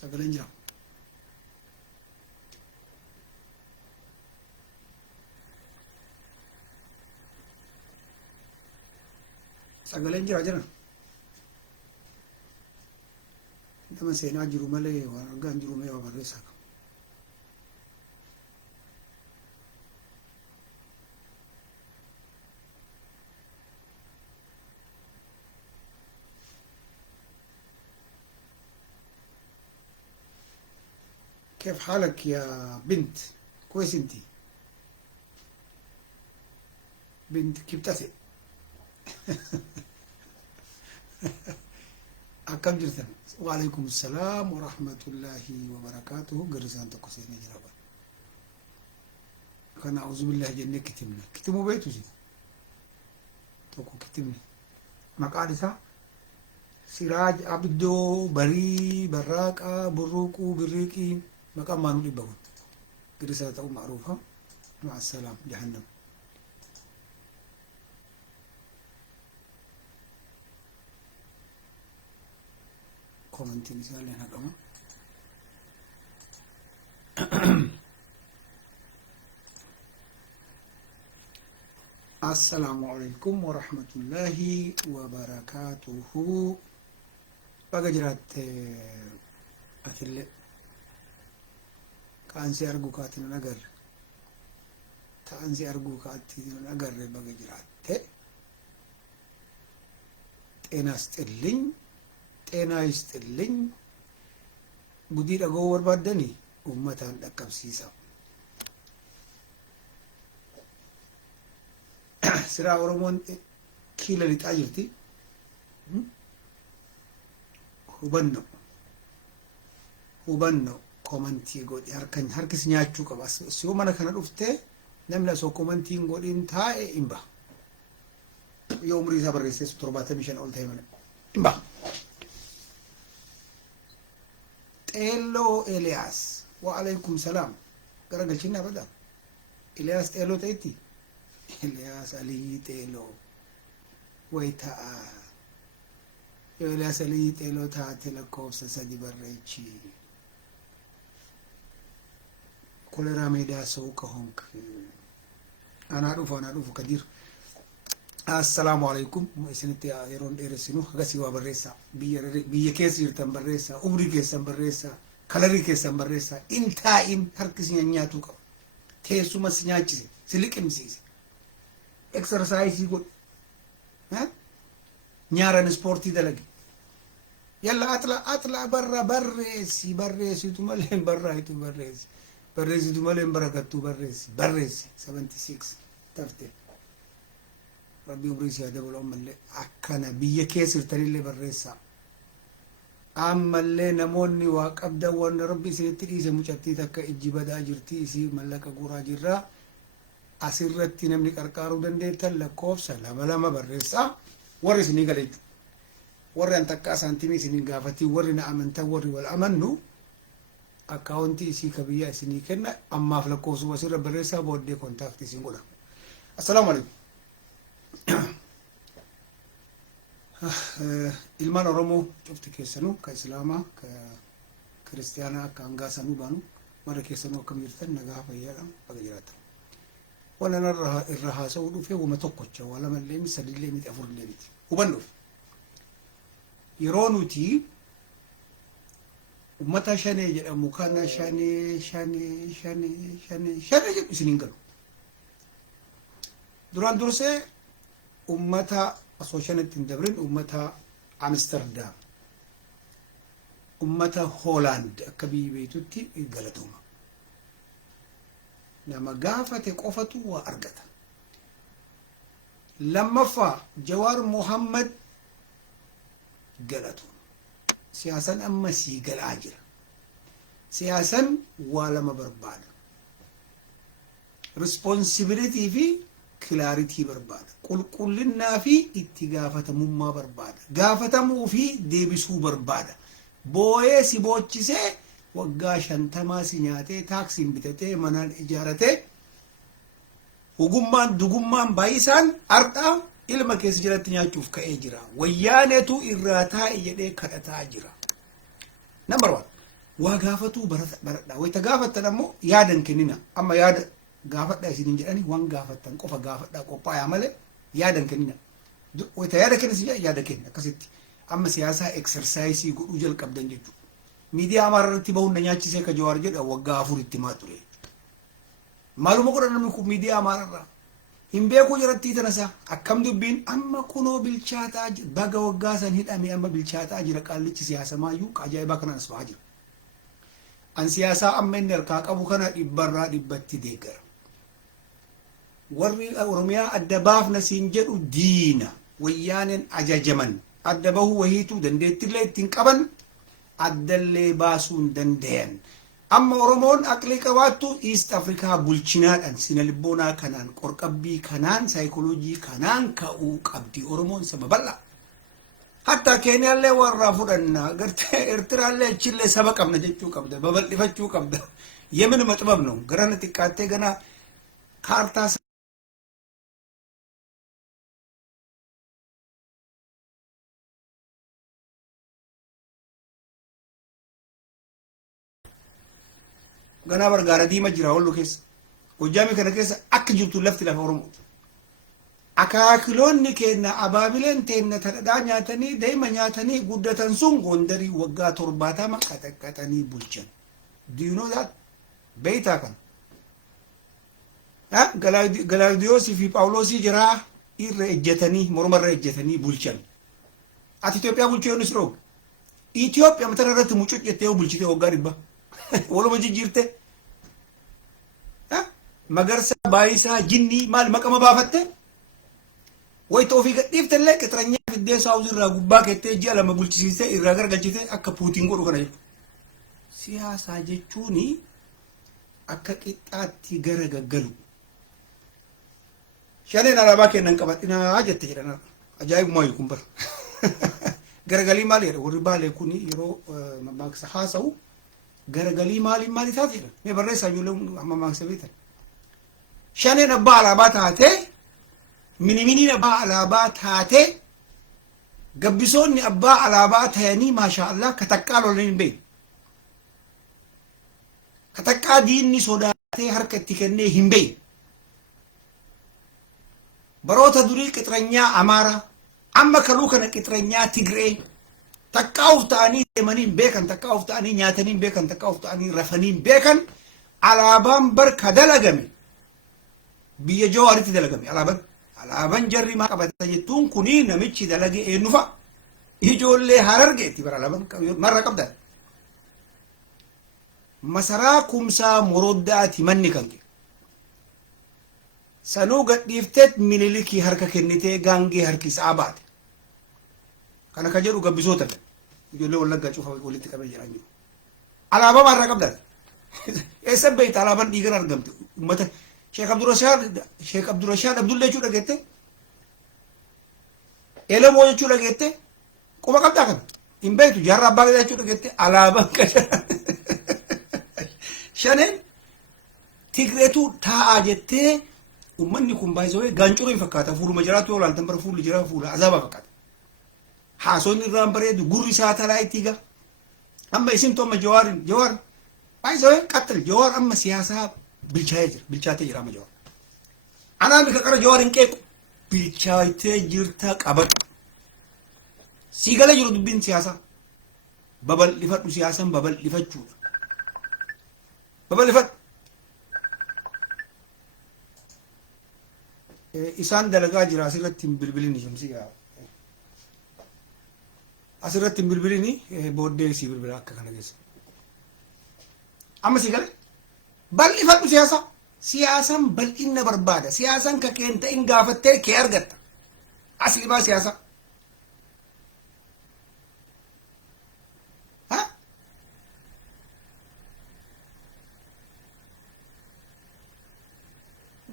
sagaleen jira. Sagaleen jira jiran. Nama seenaa jiru malee waan argaan jiru mee waa barreessaa qaba. كيف حالك يا بنت؟ كويس انتي؟ بنت كيف تسئ؟ أكم جرتن؟ وعليكم السلام ورحمة الله وبركاته. قرسان تقصيني جرابا كان أعوذ بالله جنة كتمنا كتموا بيتو زي توكو كتمني مقالسا سراج عبدو بري براقة بروكو بريكي مقام ما نولي بغوت قرسان تقو معروفة. مع السلام جهنم. كومنتي مثال هنا كمان. السلام عليكم ورحمة الله وبركاته. بقى جرات أكل كان سيرجو كاتنا نجر كان سيرجو كاتنا نجر بقى جرات أنا استلين أنا استلين بدير أقول بردني أمتان لكب سيسا سرا ورمون كيلا لتأجرتي هبنو كومنتي قد هركن هركس نياتشو كباس سيو مانا كان رفته نملا سو كومنتي قد انتا إمبا يوم ريسا بريسيس ترباتا ميشان أول تايمنا إمبا تيلو إلياس وعليكم سلام قرقل شنا بدا إلياس تيلو تيتي إلياس علي تيلو ويتا إلياس علي تيلو تاتي لكوبس سدي بريتشي كوليرا ميدا سوكا هونك أنا أعرف كدير. السلام عليكم سنتي يرون إيرسينو غسي وبريسا بيا كيس يرتم بريسا أمري كيس بريسا كلاري كيس بريسا إنتا إن هركسي نياتو كا تيسو مسنياتشي سلك إمسيس exercise يقول ها نيارن سبورتي دلقي يلا أطلع بريسي تملين بريسي تملين بركتو بريسي 76 تفتح ربي يبريسي هذا بالأم اللي أكنا بيا كيسر تري اللي بريسا أما اللي نموني وأبدا وأن ربي سيتري سمجتي تك إجبدا أجرتي سي ملك أقورا جرا أسرتي نملك أركارو دنديتا لكوف سلام لما بريسا وري سنيقل إجو وري أن تكاس أنتمي سنيقافتي وري نأمنتا وري والأمنو أكاونتي سي كبيا سنيكنا أما فلكوسو وسير بريسا بودي كونتاكتي سنقولا. السلام عليكم. ilmaan oromoo cufti keessanuu ka islaamaa ka kiristiyaanaa akka hangaasanuu baanu mara keessanuu akkam jirtan nagaa fayyaadhaan baga jiraatan. Waan irra haasa'uu dhufee wama tokkocha waa lamallee miti sadillee miti afurlee miti hubannuuf yeroo nuti ummata shanee jedhamu kana shanee jedhu isiniin galu duraan dursee ummata أسوشنت تندبرين أمتها أمستردام أمتها هولاند كبي بيتوتي قالتهما لما قافت قفتو وأرقتها لما فا جوار محمد قالتهم سياسا أما سيقال عاجل سياسا ولا مبرباد responsibility في كلاريتي برباد قلنا في اتقافة مما برباد قافة مو في ديبسو برباد بوي سيبوتشيسي وقاشن تماسي نياتي تاكسين بتتي منال إجارتي وقمان دقمان بايسان أرقا إلما كيس جرات نياتشوف كأجرا ويانتو إراتا إجري كرتا جرا نمبر 1 وقافته برد ويتقافت نمو يادن كننا أما ياد قافت دا يسيدين جراني وان قافت تنقف قافت دا قوبا يعمل يادن كننا ويتيادا كنا سيجا يادا كنا كسيتي أما سياسة إكسرسايسي قد وجل قبدن جيجو ميديا أمار رتبهون نياتي سيكا جوار جد وقافو رتماتوري مالو مقرر نمكو ميديا أمار را إن بيكو جرتي تنسا أكم دبين أما كنو بالشاتا باقا وقاسا هيد أمي أما بالشاتا جرق قال سياسة ما يوك عجائبا كنا نسوا جر أن سياسة أما إن الكاك أبو كان إبرا إبتي ديكر ورّي أورميا الدباف نسينجر دينا ويان أجاجمن الدبه وهيتو دندت اللي تنقبن الدلي باسون دندين أما أورمون أقلي كواتو إيست أفريكا بولشينات أن سينالبونا كانان قرقبي كانان سايكولوجي كانان كأو قبدي أورمون سبب الله حتى كينيا اللي ورافورنا قرت ارترا اللي تشيل سبق أمنا جتشو قبدا ببل لفتشو قبدا يمن مطببنو قرانا تكاتي قنا كارتا قنا برغارة دي مجرى ولو كيس وجامي كنا كيس أكجبتو لفتي لفورمو أكاكلون كنا أبابلين تينا تلقى نياتني دايما نياتني قدة سون غندري وقا ترباتا ما كتكتني بولشن do you know that بيتا كان ها غلاوديوسي في باولوسي جرا إير إجتني مرمر إجتني بولشن أتيوبيا بولشن نسروق إثيوبيا مثلا رت موجود يتيو بولشته وقاربا ولو ما جيرته ها مغرسا بايسا جني مال مقام بافته way toofi gadhiiftallee qixranyaa fiddee saawuz irraa gubbaa keettee ji'a lama bulchisiisee irraa gargalchite akka puutiin godhu kana jedhu siyaasaa jechuun akka qixxaatti gara gaggalu shaneen alaabaa kennan qabadhinaa jette jedhan ajaa'ibummaa yookuun bara garagalii maali jedha warri baalee kun yeroo mammaaksa haasa'u garagalii maali taate jedhan mee barreessaa ijoollee mammaaksa beektan shaneen abbaa alaabaa taatee miniminiin abbaa alaabaa taate gabbisoonni abbaa alaabaa tayanii maashaallah kataqqaa lolanii hin beekne kataqqaa diinni sodaatee harka itti kennee hin beekne baroota durii qixranyaa amaaraa amma kaluu kana qixranyaa tigree taqqaa'uuf ta'anii deemanii hin beekan taqqaa'uuf ta'anii nyaatanii hin beekan taqqaa'uuf ta'anii rafanii hin beekan alaabaan barka dalagame biyya Jawaaritti dalagame alaabaan jarri maa qabata jettuun kuni namichi dalage eenyufa ijoollee Harargeetti bara alaabaan marra qabda masaraa kumsaa moroddaati manni kan sanuu gadhiifteet Minilikii harka kennitee gaangee harkisaa baate kana ka jedhu gabbisoota ijoollee Wallaggaa cufa walitti qabee jiran jiru alaabaa marra qabda eessa beeyta alaabaan dhiigan argamte ummata Sheikh Abdurrashad Abdullah jechuudha geette Elemoo jechuudha geette quba qabdaa kan hin beektu jaarraa abbaa gadaa jechuudha geette alaabaan qaba shaneen Tigreetu taa'aa jettee ummanni kun baay'isoo gaancurii fakkaata fuuluma jiraatu yoo laaltan bara fuulli jira fuula azaaba fakkaata haasonni irraan bareedu gurri saatalaayitii gaa amma isintu amma Jawaar baay'isoo qaxxal Jawaar amma siyaasaa bilchaatee jira amma Jawaar anaan bika qara Jawaar hin qeequ bilchaatee jirta qabadhu sii gala jiru dubbiin siyaasaa babal'ifadhu siyaasaan babal'ifachuudha babal'ifadhu isaan dalagaa jira asirratti hin bilbilini shamsiyaa asirratti hin bilbilini booddee sii bilbila akka kana keessa amma sii gala bal'ifadhu siyaasaan bal'inna barbaada siyaasaan ka keen ta'in gaafattee kee argatta aslimaa siyaasa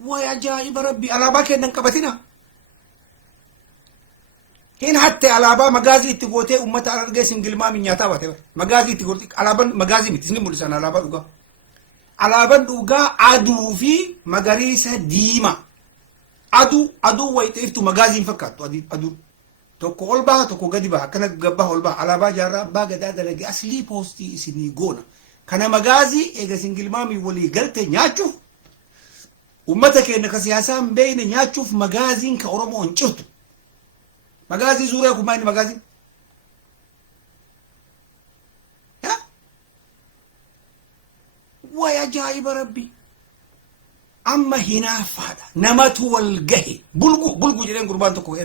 way ajaa'iba rabbi alaabaa kennan qabatina hin hatte alaabaa magaazii itti gootee ummata argee singilmaa minyaataa baate magaazii itti gootee alaabaan magaazii miti isin mul'isan alaabaa dhugaa alaabaan dhugaa aduu fi magariisa diima aduu wayiteeftu magaaziin fakkaattu aduu tokko ol baha tokko gadi baha akkana gabbaa ol baha alaabaa jaarraa abbaa gadaa dalage aslii poostii isinii goona kana magaazii eega singilmaamii walii galte nyaachuuf ummata keenya ka siyaasaa hin beeyne nyaachuuf magaaziin ka oromoo hin cirtu magaazii suuraa kumaa inni magaazii way ajaa'iba rabbi amma hinaafaadha namatu wal gahe bulgu jedheen gurbaan tokko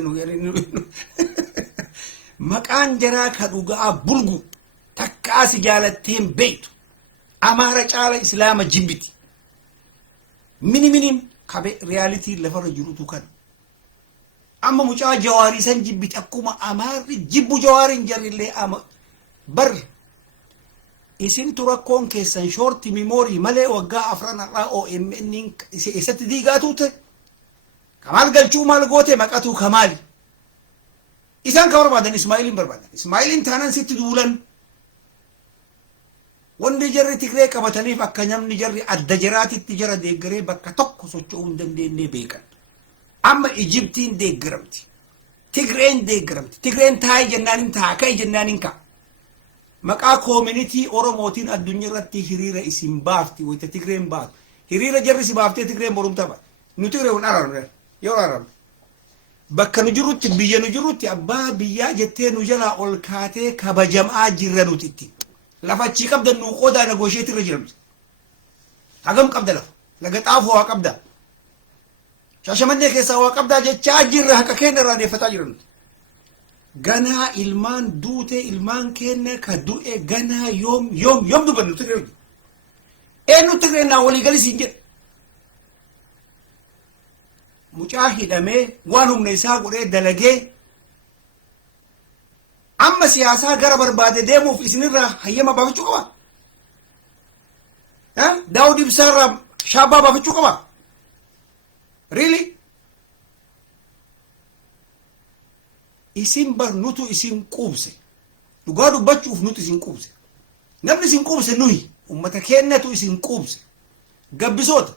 maqaan jaraa ka dhugaa bulgu takkaasi jaalatteen beeytu amaara caala islaama jibbiti minimin kabe reality lafarra jirutu kan amma mucaa jawaarii san jibbiti akkuma amaarri jibbu jawaarin jarrillee ama bar isin turakkoon keessan short memory malee waggaa afran irraa OMN isatti diigaatuute kamaal galchuu maal goote maqatu kamaali isan ka barbaadan Ismaa'ilin barbaadan Ismaa'ilin taanan sitti duulan wandi jarri Tigree qabataniif akka namni jarri adda jiraatitti jara deeggaree bakka tokko socho'uu hin dandeenye beekan amma Ijiptiin deeggaramti Tigreen deeggaramti Tigreen taa'ee jennaanin ta'a ka'e jennaanin ka'a maqaa community oromootiin addunyaa irratti hiriira isin baafti wayta Tigreen baatu hiriira jarri si baaftee Tigreen borumta ba nu Tigree wal araarre yoo araarre bakka nu jirutti biyya nu jirutti abbaa biyyaa jettee nu jalaa ol kaatee kabajamaa jirra nutitti lafachi qabda nu qodaa negotiate irra jiramti hagam qabda laga xaafoo waa qabda Shashamannee keessaa waa qabda jechaa jirra haqa keenya irraa deeffataa jiran ganaa ilmaan duute ilmaan keenya ka du'e ganaa yoom dubannu Tigree eenyu Tigree naa walii galisiin jedhe mucaa hidhamee waan humna isaa godhee dalagee amma siyaasaa gara barbaade deemuuf isinirraa hayyama baafachuu qaba Daawud Ibsaarraa shaabbaa baafachuu qaba really isin bar nutu isin quubse dhugaa dubbachuuf nutu isin quubse namni isin quubse nuyi ummata keenyatu isin quubse gabbisoota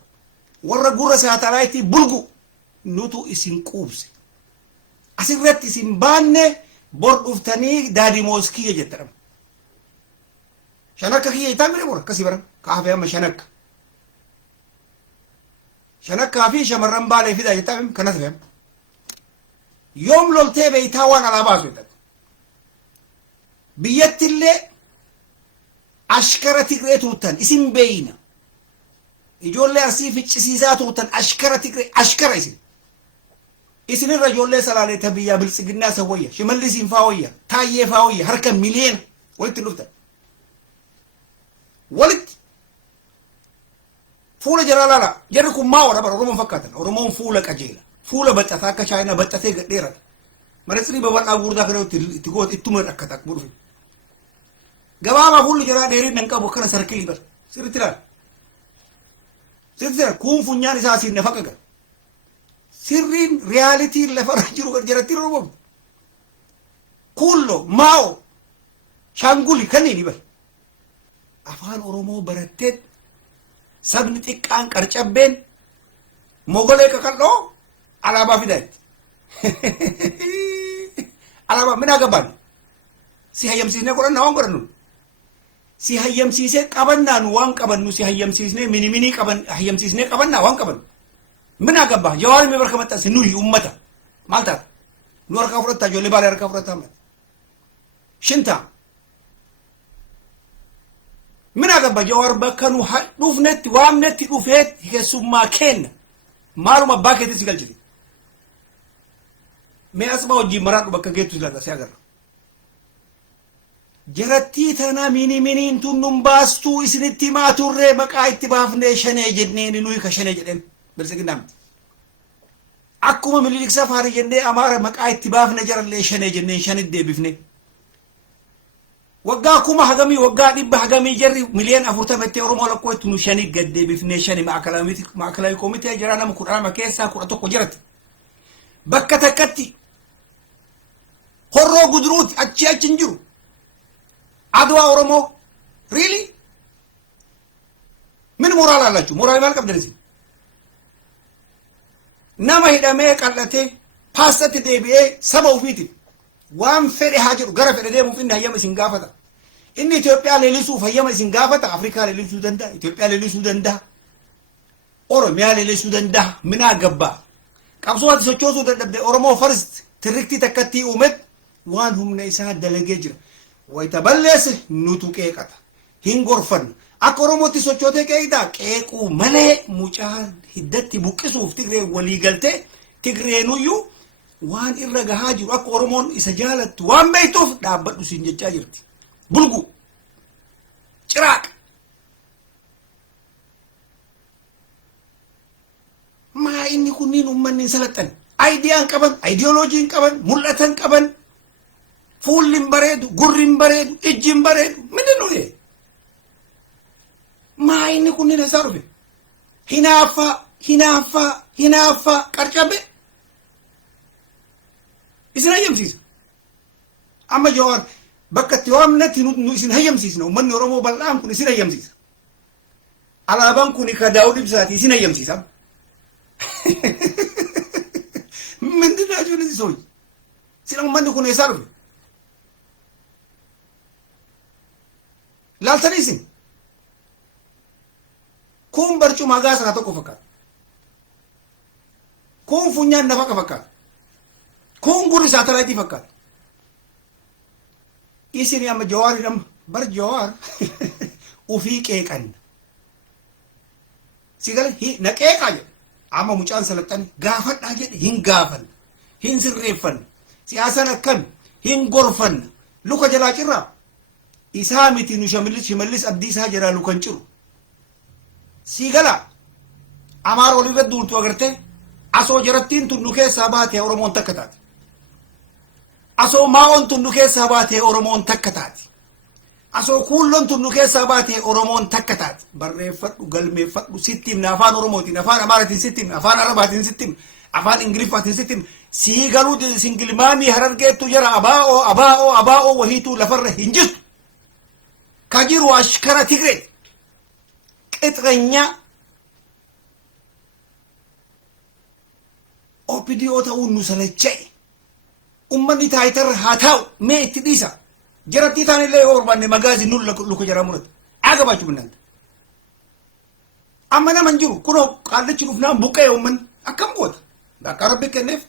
warra gurra saatalaayitii bulgu nutu isin quubse asirratti isin baanne bor dhuftanii daadimoos kiyya jettadhama shanakka kiyya itaan mire bor akkasii baran kaafe amma shanakkaa fi shamarran baalee fidaa jettaa kanas fe'am yoom loltee beeytaa waan alaabaa fedhan biyyattillee ashkara Tigree tuutan isin beeyna ijoollee Arsii ficcisiisaa tuutan ashkara Tigree ashkara isinirra ijoollee salaalee ta biyyaa biltsiginnaa isa wayya Shimallisiin faa wayya Taayyee faa wayya harka miliyoona walitti dhuftan walitti fuula jala laala jarri kun maa wara bara Oromoon fakkaatan Oromoon fuula qajeela fuula baxxataa akka Chaayinaa baxxatee gadheerata maratsirii babal'aa gurdaa kana itti goota ittuma rakkata burfi gabaabaa fuulli jaraa dheeriin nan qabu akkana sarkilii bar sirritti laala kun funyaan isaa siin nafa qaga sirriin realitiin lafarra jiru jaratti roboom kullo maao shanguli kanneen bar afaan Oromoo barattee sabni xiqqaan qarcabbeen mogolee kakalloo alaabaa fidaatti alaabaa mina gabbaan si hayyamsiisnee godhannaa waan godhannu si hayyamsiisee qabannaan waan qabannu si hayyamsiisnee mini qaban hayyamsiisnee qabannaa waan qabannu mina gabbaa jawaari mee barka maxxanse nuyi ummata maal taata nu harkaa fudhattaa ijoollee baalee harkaa fudhattaa mata shintaa mina gabba jawaar bakka nu dhufnetti waamnetti dhufeetti keessummaa kenna maaluma abbaa keetti si galchite mee asuma wajjin maraadhu bakka geettu silata si agarra jarattii tana miniin tunnun baastuu isinitti himaa turree maqaa itti baafnee shanee jenneeni nuyi ka shanee jedheen bilisiginnaamti akkuma Minilik Safaarii jennee Amaara maqaa itti baafne jarallee shanee jenneen shanit deebifne waggaa kuma hagamii waggaa dhibba hagamii jarri miliyoona 40 Oromoo lakkoo itti nu shanii gad deebifnee shani maakalaawi koomitee jira nama 12 keessaa 11 jirati bakka takkatti horroo gudruuti achi hin jiru adwaa Oromoo really min moraal alachu moraal maal qabdanisi nama hidhamee qal'atee paastatti deebi'ee saba ufiiti وان فري هاجر غرف ديمو فين هيما سنغافتا إن إثيوبيا لليسو فيما سنغافتا أفريقيا لليسو دندا إثيوبيا لليسو دندا أوروميا لليسو دندا منا غبا قبصوات سوچوسو ددب أورومو فرست تركتي تكتي أمت وان هم نيسا دلجيجر ويتبلس نوتو كيكتا هنغورفن أكوروموتي سوچوتي كيدا كيكو ملي موچار هدتي بوكسوف تغري ولي غلتي تغري نويو وان إرغا هاجر أكورمون إسجالت وان بيتوف دابت سنججا جرتي بلغو چراك ما إني كنين أمنين سلطن أيديان كبن أيديولوجين كبن ملتن كبن فولين بريد غرين بريد إجين بريد منو إيه ما إني كنين سارفي هنافا كركبه إسنا يمسيس أما جوار بكت يوم نتي نسين هيمسيس نو من يرومو بالام كن إسنا يمسيس على بان كن كداود بساتي إسنا يمسيس من دي ناجو نسي سوي سينا من كن يسارف لا تريسين كون برچو ماغاس راتو كو فكر كون فنيان نفاق فكر كون غوري ساتلايتي فكر إسيني أما جواري لم بر جوار وفي كيكان سيقال هي نكيك أجل أما مجان سلطان غافت أجل هين غافن هين سرفن سياسة نكن هين غرفن لوكا جلا جرا إسامتي نشملس أبديسها جرا لوكا جرو سيقالا أمار وليغت دولتو أغرتي أسو جرتين تنوكي ساباتي أورمون تكتات أسو ماون تنوكي ساباتي أورمون تكتات أسو كولون تنوكي ساباتي أورمون تكتات بري فتو قلمي فتو ستيم نافان أورموتي نافان أمارتين ستيم نافان عرباتين ستيم أفان إنجليفاتين ستيم سيقالو دي سنجل مامي هررقيتو جرى أباؤو وهيتو لفره هنجستو كاجيرو أشكرا تيغري إتغنيا OPDO ta'uu nu salacha'e ummanni taayitar haa taa'u mee itti dhiisa jarattii taan illee yoo barbaanne magaazi nun luka jaraa murate aga baachuu binnanta amma naman jiru kunoo qaallichi dhufnaan buqqee ummanni akkam goota bakka rabbi kenneef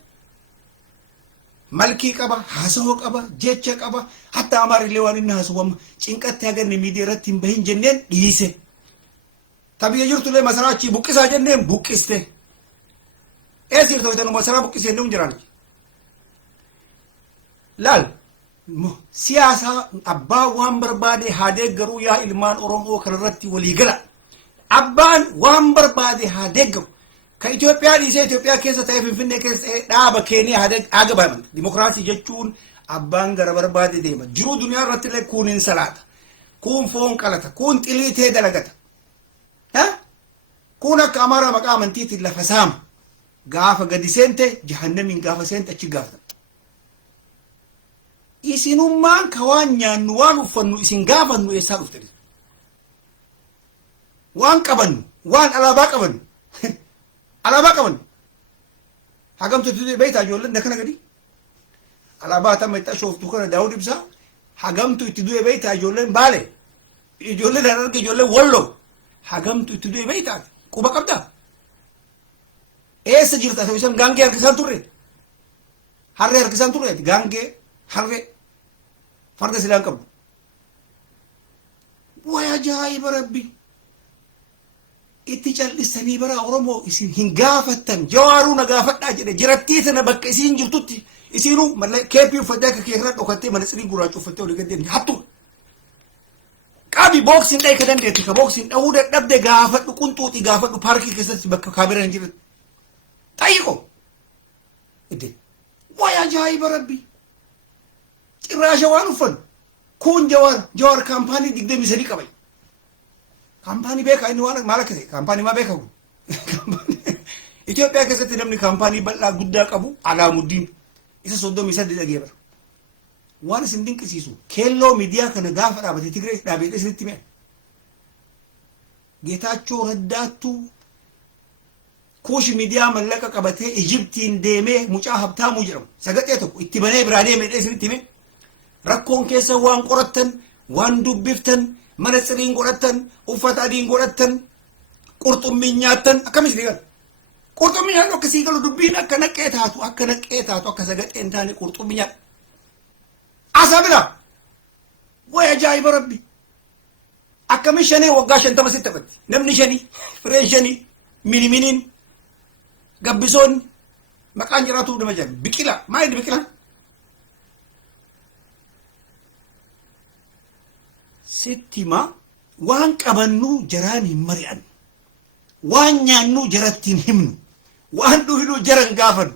malkii qaba haasawoo qaba jecha qaba hatta amaarillee waan inni haasawama cinqatti agarne miidiyaa irratti hin bahin jenneen dhiise tabiyya jirtullee masaraa achii buqqisaa jenneen buqqiste ايسير تو تنو مسرا بو كيسي نوم جران لال سياسة أبا وان بربادي هادي غرو يا إلمان أورمو كررتي وليغلا أبان وان بربادي هادي غرو كإثيوبيا ديسي إثيوبيا كيسا تايفين فيني كيسا دابا كيني هادي آغبا من ديمقراطي جتشون أبان غرا بربادي ديما جرو دنيا رتلي كون انسلاتا كون فون كالتا كون تليتي دلغتا ها كونك أمارا مقامن تيتي لفسام غافا قد سنتي جهنم غافا سنتي اچي غافا إسينو مان كوانيا نوانو فنو إسين غافا نو إساق افتريس وان قبن وان على باقبن على باقبن حقم تتدي بيتا جولن نكنا قدي على باتا ميتا شوفتو كنا داود بسا حقم تتدي بيتا جولن بالي جولن هرارك جولن ولو حقم تتدي بيتا كوبا قبدا إيش جرت أسوي سام غانجي أركسان توري هاري أركسان توري غانجي هاري فرد سلام كم ويا جاي بربي إتجال لسني برا أورمو إسين هنغافتن جوارو نغافت أجد جرتي سنة بك إسين جرتوتي إسينو ملا كيبيو فداك كيرات أوكتي منسري غراچو فتو لغدين حتو كابي بوكسين داي كدن دي كبوكسين أودا دبدي غافت كنتوتي غافت باركي كيسس بك كاميرا جرت طيقو إدي ويا جاي بربي الراشة وانفن كون جوار كامباني ديك دي مسري كبي كامباني بيكا إنو وانا مالك سي كامباني ما بيكا إثيوبيا كسيت نمني كامباني بلا قدّاك أبو على مدين إذا صدو مسد دي أجيبر وانا سندين كسيسو كيلو ميديا كان غافر أبتي تغري دابي دي سنتي مين جيتاچو رداتو kuush miidiyaa mallaqa qabatee Ijiptiin deemee mucaa Habtaamuu jedhamu sagadhee tokko itti banee biraa deemee isinitti hime rakkoon keessa waan qorattan waan dubbiftan mana siriin godhattan uffata adiin godhattan qurxummii nyaattan akkamis diigan qurxummii nyaattu akka sii galu dubbiin akka naqee taatu akka sagadhee hin taane qurxummii nyaattu asabila way ajaa'iba rabbi akkami shanii waggaa 50 taphatti namni shanii fireen shanii miniminiin gabbisoon maqaan jiraatu nama jedhan biqila maal biqila sittima waan qabannu jaraan hin mari'an waan nyaannu jarattiin himnu waan dhufnu jaran gaafan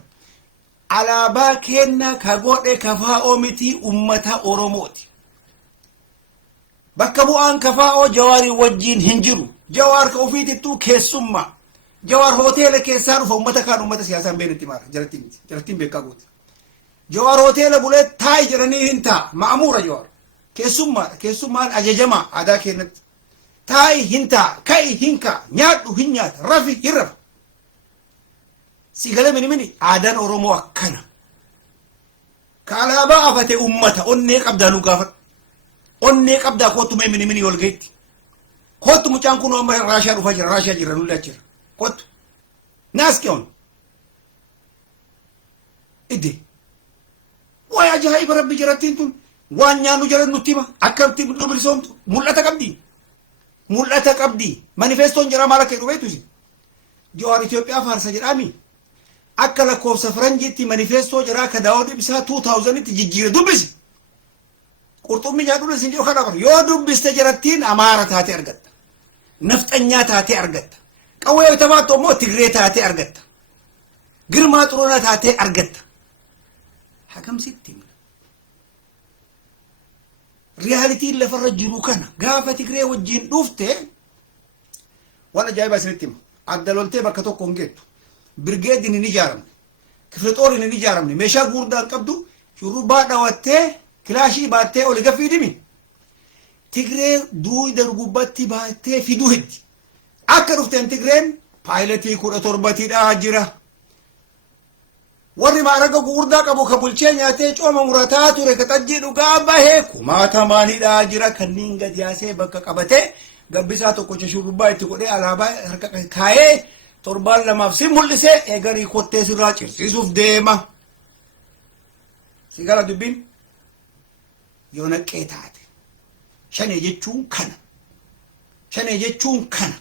alaabaa kenna ka godhe kafaa'oo miti ummata oromooti bakka bu'aan kafaa'oo jawaarii wajjiin hin jiru jawaar ka ofiitittuu keessummaa jawaar hoteela keessaa dhufa ummata kaan ummata siyaasaan beenitti maara jarattiin beekaa gooti jawaar hoteela bulee taa'i jedhanii hin taa ma'amuura jawaar keessummaan ajajamaa aadaa kennatti taa'i hin taa ka'i hin kaa nyaadhu hin nyaata rafi hin rafa sigala mini aadaan oromoo akkana ka alaabaa afate ummata onnee qabdaa nu gaafadhu onnee qabdaa kootu mee mini wal ga'itti kootu mucaan kun amma raashaa dhufaa jira raashaa jira nullee achira kootu naaskeon idde way ajaa'iba rabbi jarattiin tun waan nyaannu jaran nutti hima akkamitti dubilisoomtu mul'ata qabdi manifestoon jira maal akka jedhu beektu isin Jawaar Itoophiyaa faarsa jedhami akka lakkoofsa faranjiitti manifestoo jira ka Daawud Ibsaa 2000tti jijjiire dubbisi qurxummii nyaadhuun isin jiru kana bar yoo dubbiste jarattiin amaara taate argatta nafxanyaa taate argatta qawwee tabaatoo immoo Tigree taate argatta Girmaa Xuruunaa taate argatta hakamsitti realitiin lafarra jiru kana gaafa Tigree wajjin dhufte waan ajaa'iba isinitti hima addaloltee bakka tokko hin geettu birgeediin hin ijaaramne kiflexooriin hin ijaaramne meeshaa guurdaan qabdu shurrubbaa dhawattee kilaashii baattee oli gafiidimi Tigree duuda gubbatti baattee fiduu heddi akka dhufteen Tigreen paayiletii 17 jira warri maaraga guurdaa qabu ka bulchee nyaatee cooma murataa ture ka xajjii dhugaa bahee kumaatamaanidha jira kanniin gadi yaasee bakka qabatee gabbisaa tokkocha shurrubbaa itti godhee alaabaa harka kaayee 7 si mul'isee eegarii kottee sirraa cirsiisuuf deema sigara dubbiin yoo naqqee taate shanee jechuun kana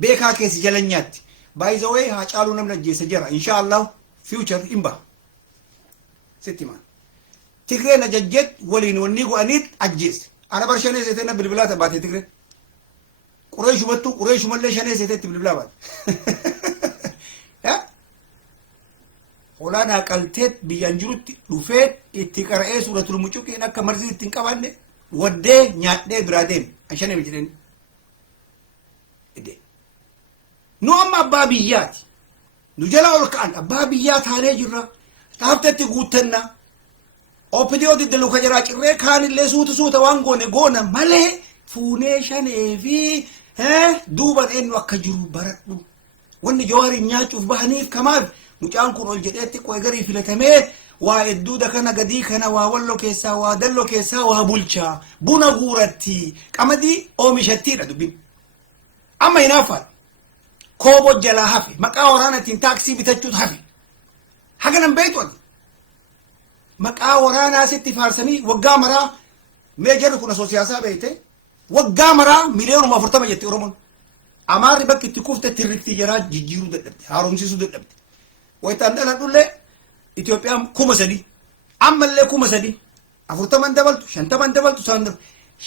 beekaa keessi jalan nyaatti by the way haa caaluu namni ajjeessa jira inshallah future imba sittiman Tigree na jajjet waliin wanni go'aniit ajjeesse ana bar shanee seetee na bilbilaa tabaate Tigree Qureeshu mallee shanee seeteetti bilbilaa baate olaanaa qalteet biyyaan jirutti dhufeet itti qara'ee suuratul mucuqiin akka marsii ittiin qabanne waddee nyaadhee biraa deeme shanee jedheen nu amma abbaa biyyaati nu jala ol ka'an abbaa biyyaa taanee jirra taaftetti guuttanna OPDO diddalu ka jira cirree kaanillee suuta waan goona malee fuunee shanee fi duuban eenyu akka jiru baradhu wanni Jawaariin nyaachuuf bahaniif kamaaf mucaan kun ol jedheetti qoy garii filatamee waa edduuda kana gadii kana waa wallo keessaa waa dallo keessaa waa bulchaa buna guuratti qamadii oomishattiidha dubbin amma hinaafaadha koobo jalaa hafe maqaa waraanaatiin taaksii bitachuutu hafe haganan beektu ati maqaa waraanaa sitti faarsanii waggaa maraa meejarri kun osoo siyaasaa beekte waggaa maraa miliyoonuma 40 jetti Oromoon amaarri bakki itti kufte tirriftii jaraa jijjiiruu dadhabde haaromsiisuu dadhabde waytaan dhaladhullee Itoophiyaan 3,000 ammallee 3,000 40 dabaltu 50 dabaltu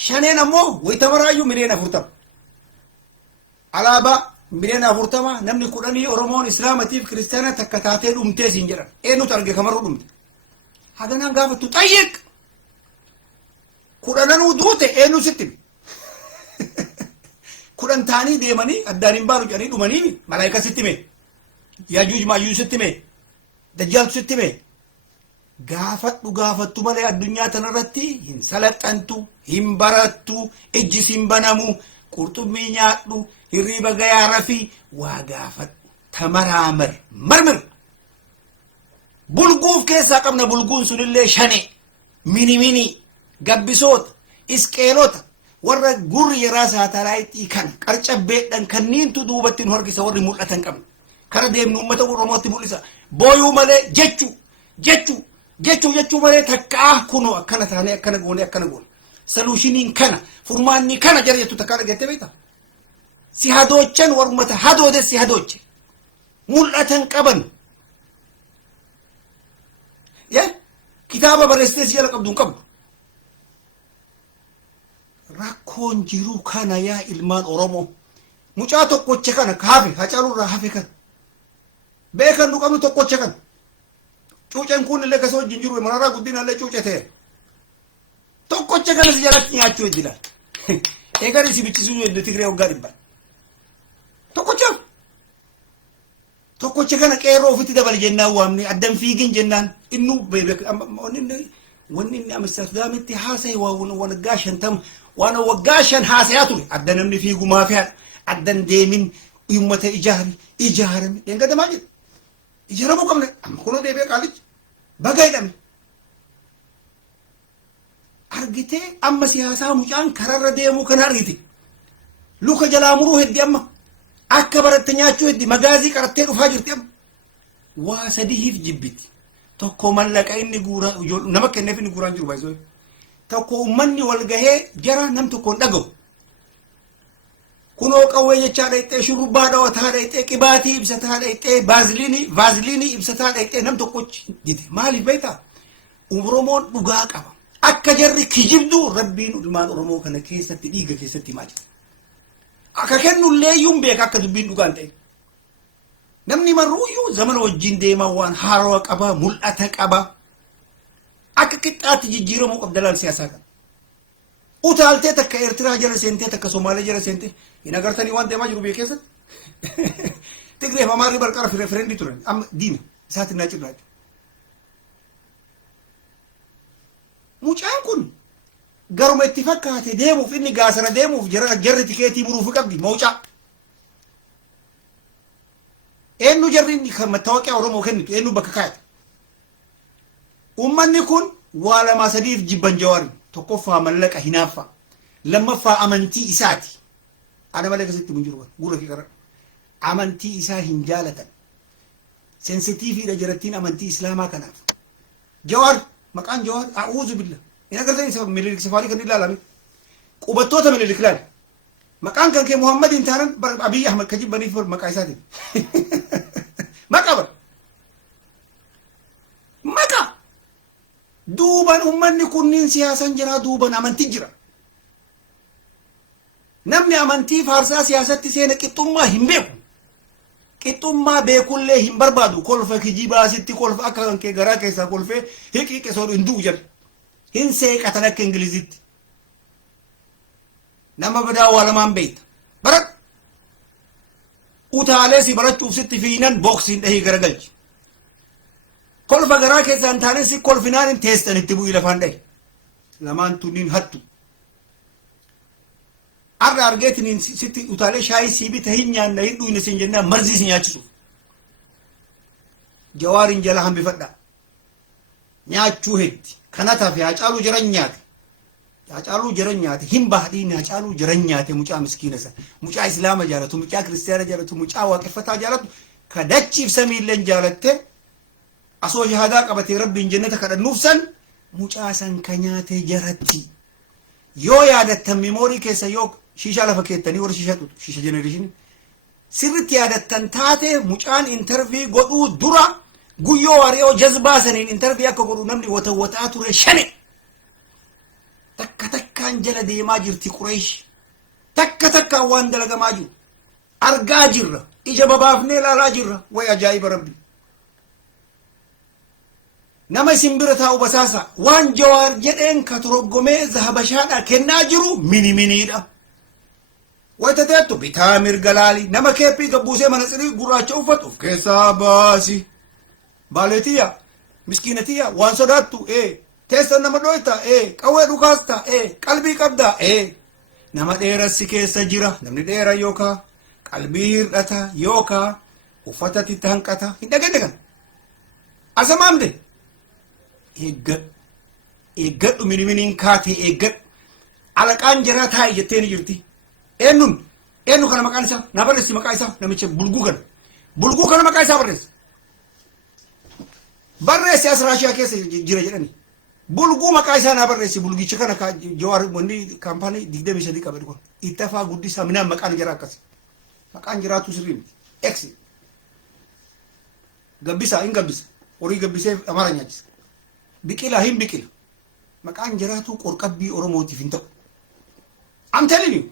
shaneen ammoo wayta maraayyuu miliyoona 40 alaabaa miliyoona 40 namni 10 Oromoon Islaamatiif Kiristaana takka taatee dhumtee siin jedhan eenyutu arge kamaruu dhumte haganaan gaafattu xayyiq 10 duute eenyu sitti 10 taanii deemanii addaan hin baanu jedhanii dhumanii malaayika sitti mee Yaajuuj Maajuuj sitti mee Dajjaaltu sitti mee gaafattu malee addunyaa tanarratti hin salaxantu hin barattu ijji sin banamu qurxummii nyaadhu hirriba gayaa rafi waa gaafadhu تمرامر مرمر بلغوف كيسا قمنا بلغون سن اللي شني ميني قبسوت اسكيلوت ورا قري راسها تلايتي كان قرچ بيدن كنين تدوبتين هرقسا وري ملأتن قم كرا ديم نومتا ورموتي ملسا بويو مالي جتشو مالي تكاه كنو أكنا تاني أكنا قول سلوشنين كنا فرماني كنا جريتو تكارا جتة بيتا سيهادوچن ورمتا هادو ده سيهادوچ ملأتن قبن يا كتابة برستيس يلا قبدون قبل rakkoon jiru kana yaa ilmaan oromoo mucaa tokkocha kana kaafe hacaalurraa hafe kan beekan nu qabnu tokkocha kan cuuceen kun illee kasoo wajjin jiru mararaa guddina illee cuuce ta'e tokkocha kana si jalatti nyaachuu iddila eegan isi bichisuu illee Tigree waggaa dhibba tokkocha kana qeerroo ofitti dabal jennaan waamne addan fiigin jennaan innu wanni inni amsterdamitti haasa'e waan gaashantam وانا وقاشن هاسياتو عدنا من في قما فيها عدنا ديمين يمة إجارة ين قد ماجد إجارة مو كمل أم كله ديبي قالج بقى يدم أرجتي أما سياسة مجان كرر ديمو كان أرجتي لوك جلا مروه الدي أما أكبر التنياتشو الدي مجازي كرتيرو فاجر تيم واسديه في جبتي تكو ملك إني جورا نمك النفي نجوران جرو بايزوي تكو مني والجهة جرا نم تكون دعو كنو قوي يشارة شربا دوا ثارة كباتي بستارة بازليني بستارة نم تكوش جد مالي بيتا ومرمون بقاك أبا أكجر كجبدو ربين المان رمو كنا كيسة تيجا كيسة تيماج أككنو اللي يوم بيك أكدبين دكان تي نمني مرويو زمن وجين ديما وان هاروك أبا ملأتك أبا أككت أتجيرو مو قبل السياسة كان utaalte takka Eertiraa jala seentee takka Somaalee jala seentee hin agartanii waan deemaa jiru beekeessa Tigree Amaarri barqara referendi turan amma diina isaatiin naa cirraati mucaan kun garuma itti fakkaate deemuuf inni gaasara deemuuf jarri tikeetii muruufi qabdi mawcaa eenyu jarri inni kan mattaawoqiyaa Oromoo kennitu eenyu bakka kaayate ummanni kun waa lama sadiif jibban Jawaari tokkoffaa mallaqa hinaaffaa lammaffaa amantii isaati ana malee akkasitti mun jiru gurra kee qarra amantii isaa hin jaalatan sensitiifiidha jarattiin amantii islaamaa kanaaf Jawaar maqaan Jawaar a'uuzu billah ina gartanii sabab mililik safaarii kan ilaalame qubattoota mililik laal maqaan kan kee Muhammadin taanan Abiy Ahmad kajibbaniif maqaa isaatiin maqaa duuban ummanni kunniin siyaasan jira duuban amantii jira namni amantii faarsaa siyaasatti seena qixxummaa hin beeku qixxummaa beekullee hin barbaadu kolfa kijibaasitti kolfa akka kan kee garaa keessaa kolfee hiqiiqe sooru hin du'u jedha hin seeqatan akka ingilizitti nama badaa waa lamaan beeyta barat utaalee si barachuuf sitti fiinan booksiin dhahii garagalchi kolfa garaa keessaan taaneen si kolfinaan hin teessan itti bu'ii lafaan dhahe lamaan tunniin hattu arra argeetiniin sitti utaalee shaayii siibii tahin nyaanna hin dhuyne sin jennaan marzii si nyaachisuuf Jawaariin jala hambifadha nyaachuu heddi kanataaf Haacaaluu jiran nyaate Haacaaluu jiran nyaate hin baadhiin Haacaaluu jiran nyaate mucaa miskiina isa mucaa islaama jaalatu mucaa kiristiyaana jaalatu mucaa waaqeffataa jaalatu kadachiif samiilleen jaalatte asoo shahadaa qabatee rabbiin jannata kadhannuuf san mucaa san ka nyaate jaratti yoo yaadattan meemoorii keessa yoo shishaa lafa keettanii warra shishaa tutu shisha jenereeshinii sirritti yaadattan taate mucaan intarvii godhuu dura guyyoo waariyoo jazbaa saniin intarvii akka godhu namni wataa ture shane takka takkaan jala deemaa jirti Qureesh takka takkaan waan dalagamaa jiru argaa jirra ija babaafnee ilaalaa jirra way ajaa'iba rabbi nama isin bira taa'u basaasa waan Jawaar jedheen ka toroggomee zahabashaadha kennaa jiru miniidha wayta teettu bitaa mirga laali nama keeppii gabbuusee manatsirii gurraacha uffatu of keessaa baasi baaleetiyya miskiinatiyya waan sodaattu teessan nama dhoyta qawwee dhukaasta qalbii qabda nama dheerassi keessa jira namni dheera yookaa qalbii hir'ata yookaa uffatatti hanqata hin dhagenne kan asamaamde eeggadhu miniminiin kaatee eeggadhu alaqaan jaraa taa'e jettee ni jirti eenyu kana maqaan isaa na barreessi maqaa isaa namicha bulguu kana maqaa isaa barreessi as raashiyaa keessa jira jedhani bulguu maqaa isaa na barreessi bulgicha kana jawaar wanni kaampaanii 23 qabe kun ittafaa guddisaa minaan maqaan jaraa akkasi maqaan jiraatu sirrii miti eksi gabbisa hin gabbisa horii gabbisee amara nyaachisa biqila hin biqila maqaan jiraatu qorqabbii oromootiif hin ta'u I'm telling you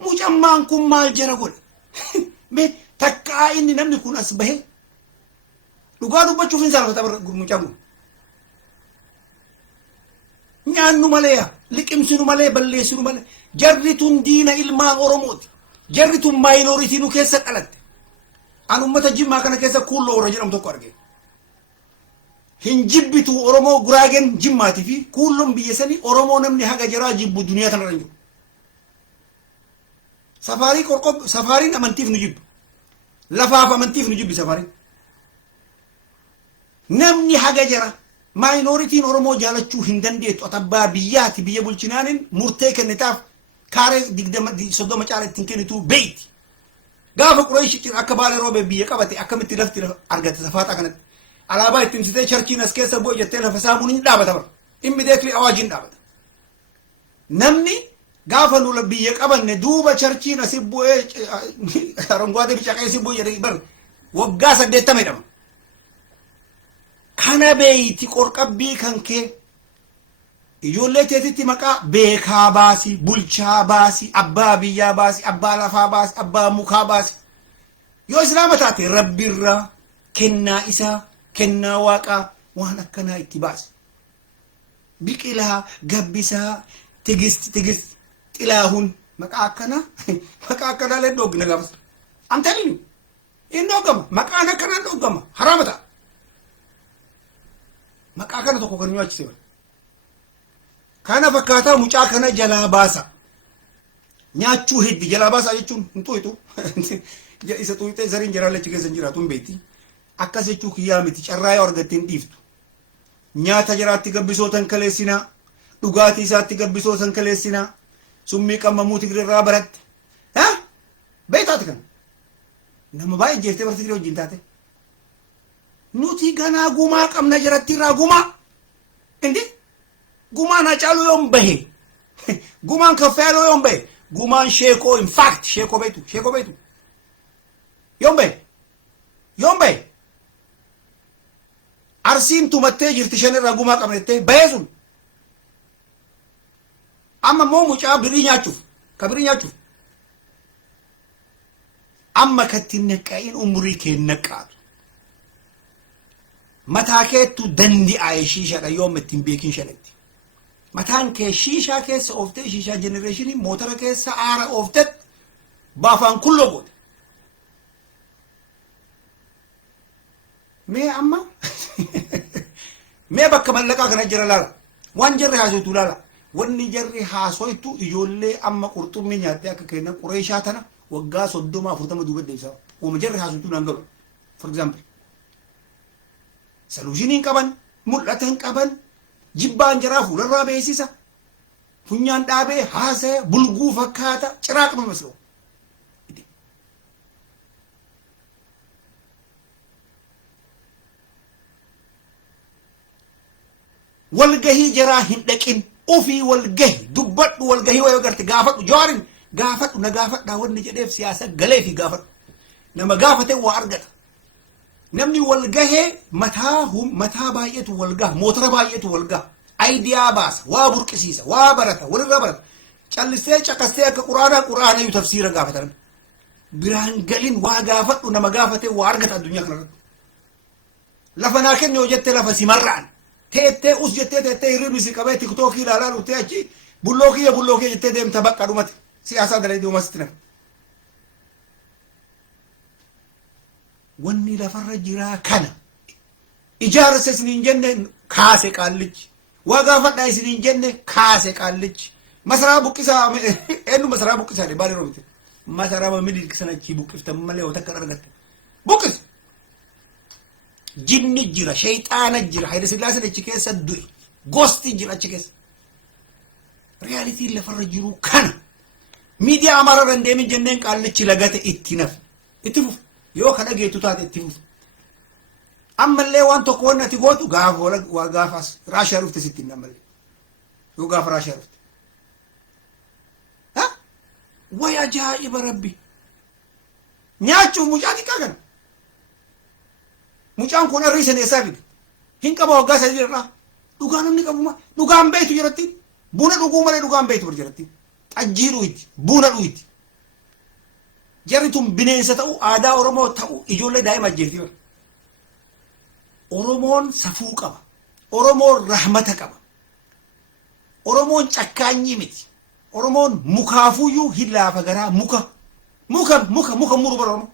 mucammaan kun maal jara godhe mee takkaa inni namni kun as bahe dhugaa dubbachuuf hin salphata mucaan kun nyaannu malee liqimsinu malee balleessinu malee jarri tun diina ilmaan oromooti jarri tun maayinooritii nu keessa dhalatte an ummata jimmaa kana keessa kuulloo warra jedhamu tokko arge hin jibbitu oromoo guraagen jimmaatii fi kuulloon biyya sanii oromoo namni haga jaraa jibbu duniyaa tanarra hin jiru safariin amantiif nu jibbu lafaaf amantiif nu jibbi safariin namni haga jara maayinooritiin oromoo jaalachuu hin dandeettu atabbaa biyyaati biyya bulchinaanin murtee kennitaaf kaaree 30 caala ittiin kennituu beeyti gaafa qureeshi akka baalee roobee biyya qabate akkamitti lafti argate safaaxaa kanatti alaabaa ittiin sitee charchiin as keessa bu'e jettee lafa saamuun hin dhaabata bara immediately awaajiin dhaabata namni gaafa nu biyya qabanne duuba charchiin asii bu'ee aranguwaatee bicaqee asii bu'e jedhee bar waggaa 80 jedhama kana beeyti qorqabbii kan kee ijoollee teetitti maqaa beekaa baasi bulchaa baasi abbaa biyyaa baasi abbaa lafaa baasi abbaa mukaa baasi yoo islaama taate rabbiirraa kennaa isaa kennaa waaqaa waan akkanaa itti baasi biqilaa gabbisaa tigisti xilaahun maqaa akkanaa lee dhoggina gaafas I'm telling you hin dhoggama maqaan akkanaa dhoggama haraama ta'a maqaa kana tokko kan nyaachise kana fakkaataa mucaa kana jalaa baasa nyaachuu heddi jalaa baasa jechuun hin tu'itu isa tu'ite zariin jaraalachi keessa jiraatu hin beekti akkas jechuu kiyyaa miti carraa yoo argatte hin dhiiftu nyaata jaraatti gabbisootan kaleessinaa dhugaatii isaatti gabbisootan kaleessinaa summii qammamuu tigirraa baratte beektaati kan nama baay'ee jeeftee barti tigiree wajjin taate nuti ganaa gumaa qabna jaratti irraa gumaa indi gumaan hacaalu yoon bahe gumaan kaffayaaloo yoon bahe gumaan sheekoo in fact sheekoo beektu yoon bahe arsiin tumattee jirti shan irraa gumaa qabnettee bahee sun amma moo mucaa birii nyaachuuf amma katti naqqa'iin umurii kee naqqaatu mataa keettu dandi'aa shiishaadha yoom ittiin beekin shanetti mataan kee shiishaa keessa ooftee shiishaa jenereeshinii motora keessa aara ooftet baafaan kulloo goote mee amma mee bakka mallaqaa kana jira laala waan jarri haasoitu laala wanni jarri haasoitu ijoollee amma qurxummii nyaattee akka kennan qureeshaa tana waggaa 30-40 duuba deebisa uuma jarri haasoitu naan galu for example solushiniin qaban mul'atan qaban jibbaan jaraa fuularraa beeksisa funyaan dhaabee haasaya bulguu fakkaata ciraa qaba maslo walgahii jaraa hin dhaqin ufii walgahi dubbadhu walgahii wayoo garte gaafadhu jawaarin gaafadhu na gaafadhaa wanni jedheef siyaasa galee fi gaafadhu nama gaafate waa argata namni walgahee mataa baay'eetu walgaha motora baay'eetu walgaha aydiyaa baasa waa burqisiisa waa barata walirraa barata callisee caqastee akka quraana yu tafsiira gaafatan biraan galin waa gaafadhu nama gaafate waa argata addunyaa kanarratti lafa naa kenna yoo jettee lafa simarraan teettee us jettee teettee hirribni si qabee tiktookii ilaalaa dhuftee achi bulloo kiyya jettee deemta bakka dhumate siyaasaa dalee duumasitti nama wanni lafarra jiraa kana ijaarsa isiniin jenne kaase qaallichi waa gaafadhaa isiniin jenne kaase qaallichi Masaraa buqqisaa eenyu masaraa buqqisaa baali roobite masaraa midi kisanachi buqqifta malee wata kan argatte buqqis jinni jira shayxaana jira hayda sillaasee achi keessa du'e gosti jira achi keessa realitiin lafarra jiru kana miidiyaa amara dandeemin jenneen qaallichi lagate itti naf itti fuf yoo kana geetu taate itti fuf ammallee waan tokko wanni ati gootu gaafa waa gaafas raashaa dhufte sitti hin ammallee yoo gaafa raashaa dhufte way ajaa'iba rabbi nyaachuuf mucaa xiqqaa kana mucaan kun arrii sana eessaa fide hin qaba waggaa sadii irraa dhugaa namni qabuma dhugaan beeytu jiratti buna dhuguu malee dhugaan beeytu jiratti xajjii dhuyti buna dhuyti jarri tun bineensa ta'u aadaa oromoo ta'u ijoollee daa'ima ajjeefti bara oromoon safuu qaba oromoon rahmata qaba oromoon cakkaanyii miti oromoon mukaafuyyuu hillaafa garaa muka muru bara oromoo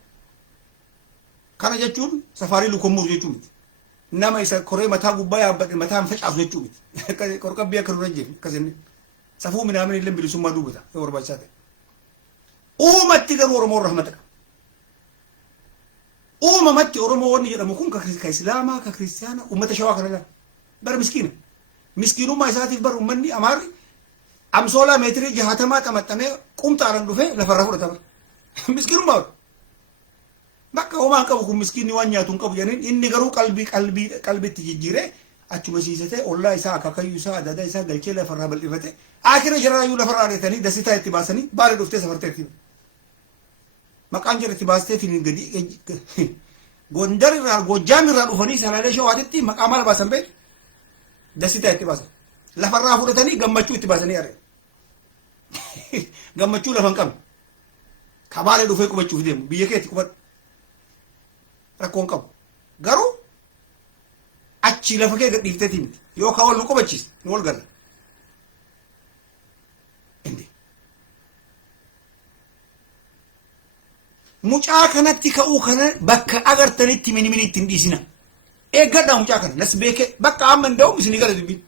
kana jechuun safaarii lukoon muru jechuun miti nama isa koree mataa gubbaa yaabbate mataan facaasu jechuun miti qorqabbii akka nurra jeef akkasinni safuu minaamin illee bilisummaa dubbata yoo barbaachisaa ta'e uumatti garuu oromoon rahmata qaba uumamatti oromoo wanni jedhamu kun ka islaamaa ka kiristiyaana uummata shawaa kana laala bara miskiinummaa isaatiif bara uummanni amaarri amsoolaa meetirii 60 xamaxamee qumxaaran dhufee lafarra fudhatama miskiinummaa bakka homaan qabu kun miskiinni waan nyaatu hin qabu jedhaniin inni garuu qalbiitti jijjiiree achuma siisatee ollaa isaa akaakayyuu isaa adda isaa galchee lafarraa bal'ifate akira jiraayyuu lafarraa dheetanii dasitaa itti baasanii baala dhuftee safarteetti maqaan jira itti baasteetiin gadi gondar irraa gojjaam irraa dhufanii salaalee shawaatitti maqaa maal baasan beeku dasitaa itti baasan lafarraa fudhatanii gammachuu itti baasanii aree gammachuu lafan qabne kabaalee dhufee qubachuuf deemu biyya keetti qubadhu rakkoon qabu garuu achi lafa kee gadhiifteetii miti yookaan wal nu qubachiis nu wal galla mucaa kanatti ka'uu kana bakka agartanitti mini ittiin dhiisina eeggadhaa mucaa kana nas beekee bakka amma nda'u isinii gala dubbiin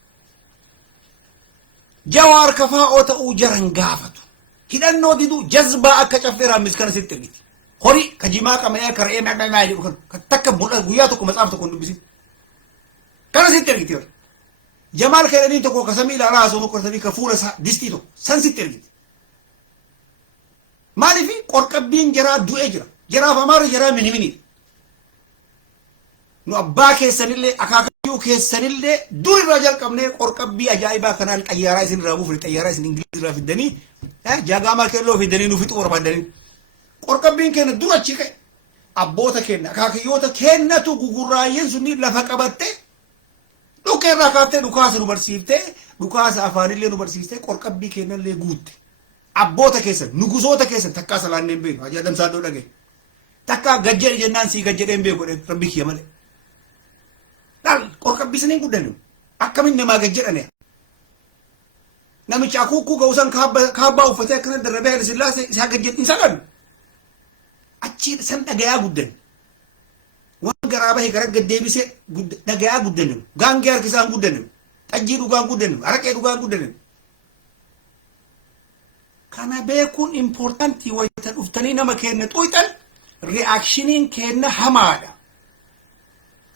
jawaar kafaa'oo ta'uu jaran gaafatu hidhannoo diduu jazbaa akka caffeeraa miskana sitti ergiti horii ka jimaa qabanee akka re'ee maammaa jedhu kan ka takka guyyaa tokko matsaaf tokko hin dubbisin kana sitti ergiti bar jamaal keedhanii tokko ka samii ilaalaa haasoo tokko ka fuula isaa distii tokko san sitti ergiti maalifi qorqabbiin jaraa du'ee jira jaraaf amaara jaraa mini nu abbaa keessanillee akaakayyuu keessanillee dur irraa jalqabnee qorqabbii ajaa'ibaa kanaan xayyaaraa isin irraa buufne xayyaaraa isin ingiliizi irraa fiddanii jaagaamaa keelloo fiddanii nu fixuu barbaadanii qorqabbiin keenya dur achi ka'e abboota keenya akaakayyoota keenyatu gugurraayyen sunni lafa qabatte dhukkee irraa kaaftee dhukaasa nu barsiiftee dhukaasa afaanillee nu barsiiftee qorqabbii keenyallee guutte abboota keessan nugusoota keessan takkaa salaanneen beeku hajaa damsaadoo dhagaye takkaa gajjedhe jennaan sii gajjedheen beeku rabbi kiyya malee dal qorqabbii saniin guddanne akkamiin namaa gajjedhane namicha akuukkuu ga'uusan kaabbaa uffatee akkana darrabee haila sillaasee isaa gajjedhin sagan achi san dhagayaa guddanne waan garaa bahe gara gaddeebisee dhagayaa guddanne gaangee harkisaan guddanne xajjii dhugaan guddanne araqee dhugaan guddanne kana beekuun importantii wayita dhuftanii nama kenna xuyxan reaakshiniin kenna hamaadha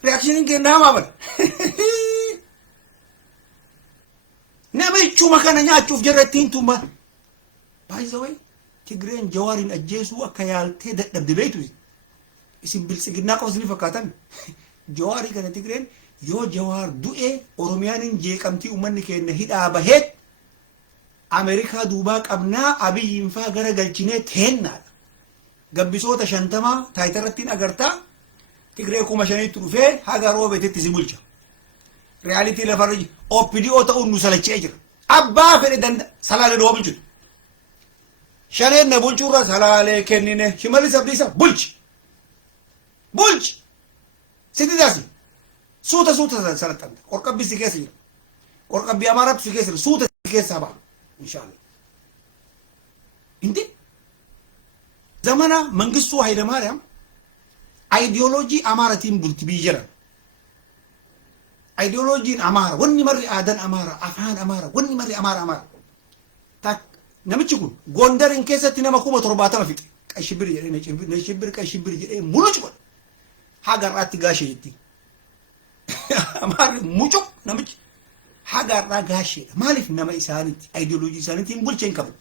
reaakshiniin kenna hamaa bada namichuma kana nyaachuuf jirra ittiin tumma baay'isawee tigreen jawaariin ajjeesuu akka yaaltee dadhabde beektu isin biltsiginnaa qofa isinii fakkaatan jawaarii kana tigreen yoo jawaar du'ee oromiyaanin jeeqamtii uummanni kenna hidhaa baheet Amerikaa duubaa qabnaa abiyyiin faa gara galchinee teennaadha. Gabbisoota 50 taayitarrattiin agartaa Tigree 5,000 dhufee haga roobeetitti si bulcha. Realitii lafarra OPDO ta'uun nu salachee jira. Abbaa fedhe danda salaalee dhoo bulchutu. Shaneen na bulchuurra salaalee kennine Shimallis Abdiisa bulchi. Bulchi. Siti daasi. Suuta salaxxanta. Qorqabbii si keessa jira. Qorqabbii Amaaraatu si keessa jira. Suuta si keessaa ba'a. ኢንሻአላህ እንዴ ዘመና መንግስቱ ኃይለ ማርያም አይዲዮሎጂ አማራቲን ቡልት ቢጀራ አይዲዮሎጂን አማራ ወኒ መሪ አደን አማራ አፋን አማራ ወኒ መሪ አማራ tak namichi kun Gondarin keessatti nama 17,000 fixe qashibir jedhee shibir qashibir jedhee mulucu hagarratti gaashee jetti amaar mucu namichi hagarraa gaashee maaliif nama isaanitti ideoloojii isaaniitiin bulcheen qabu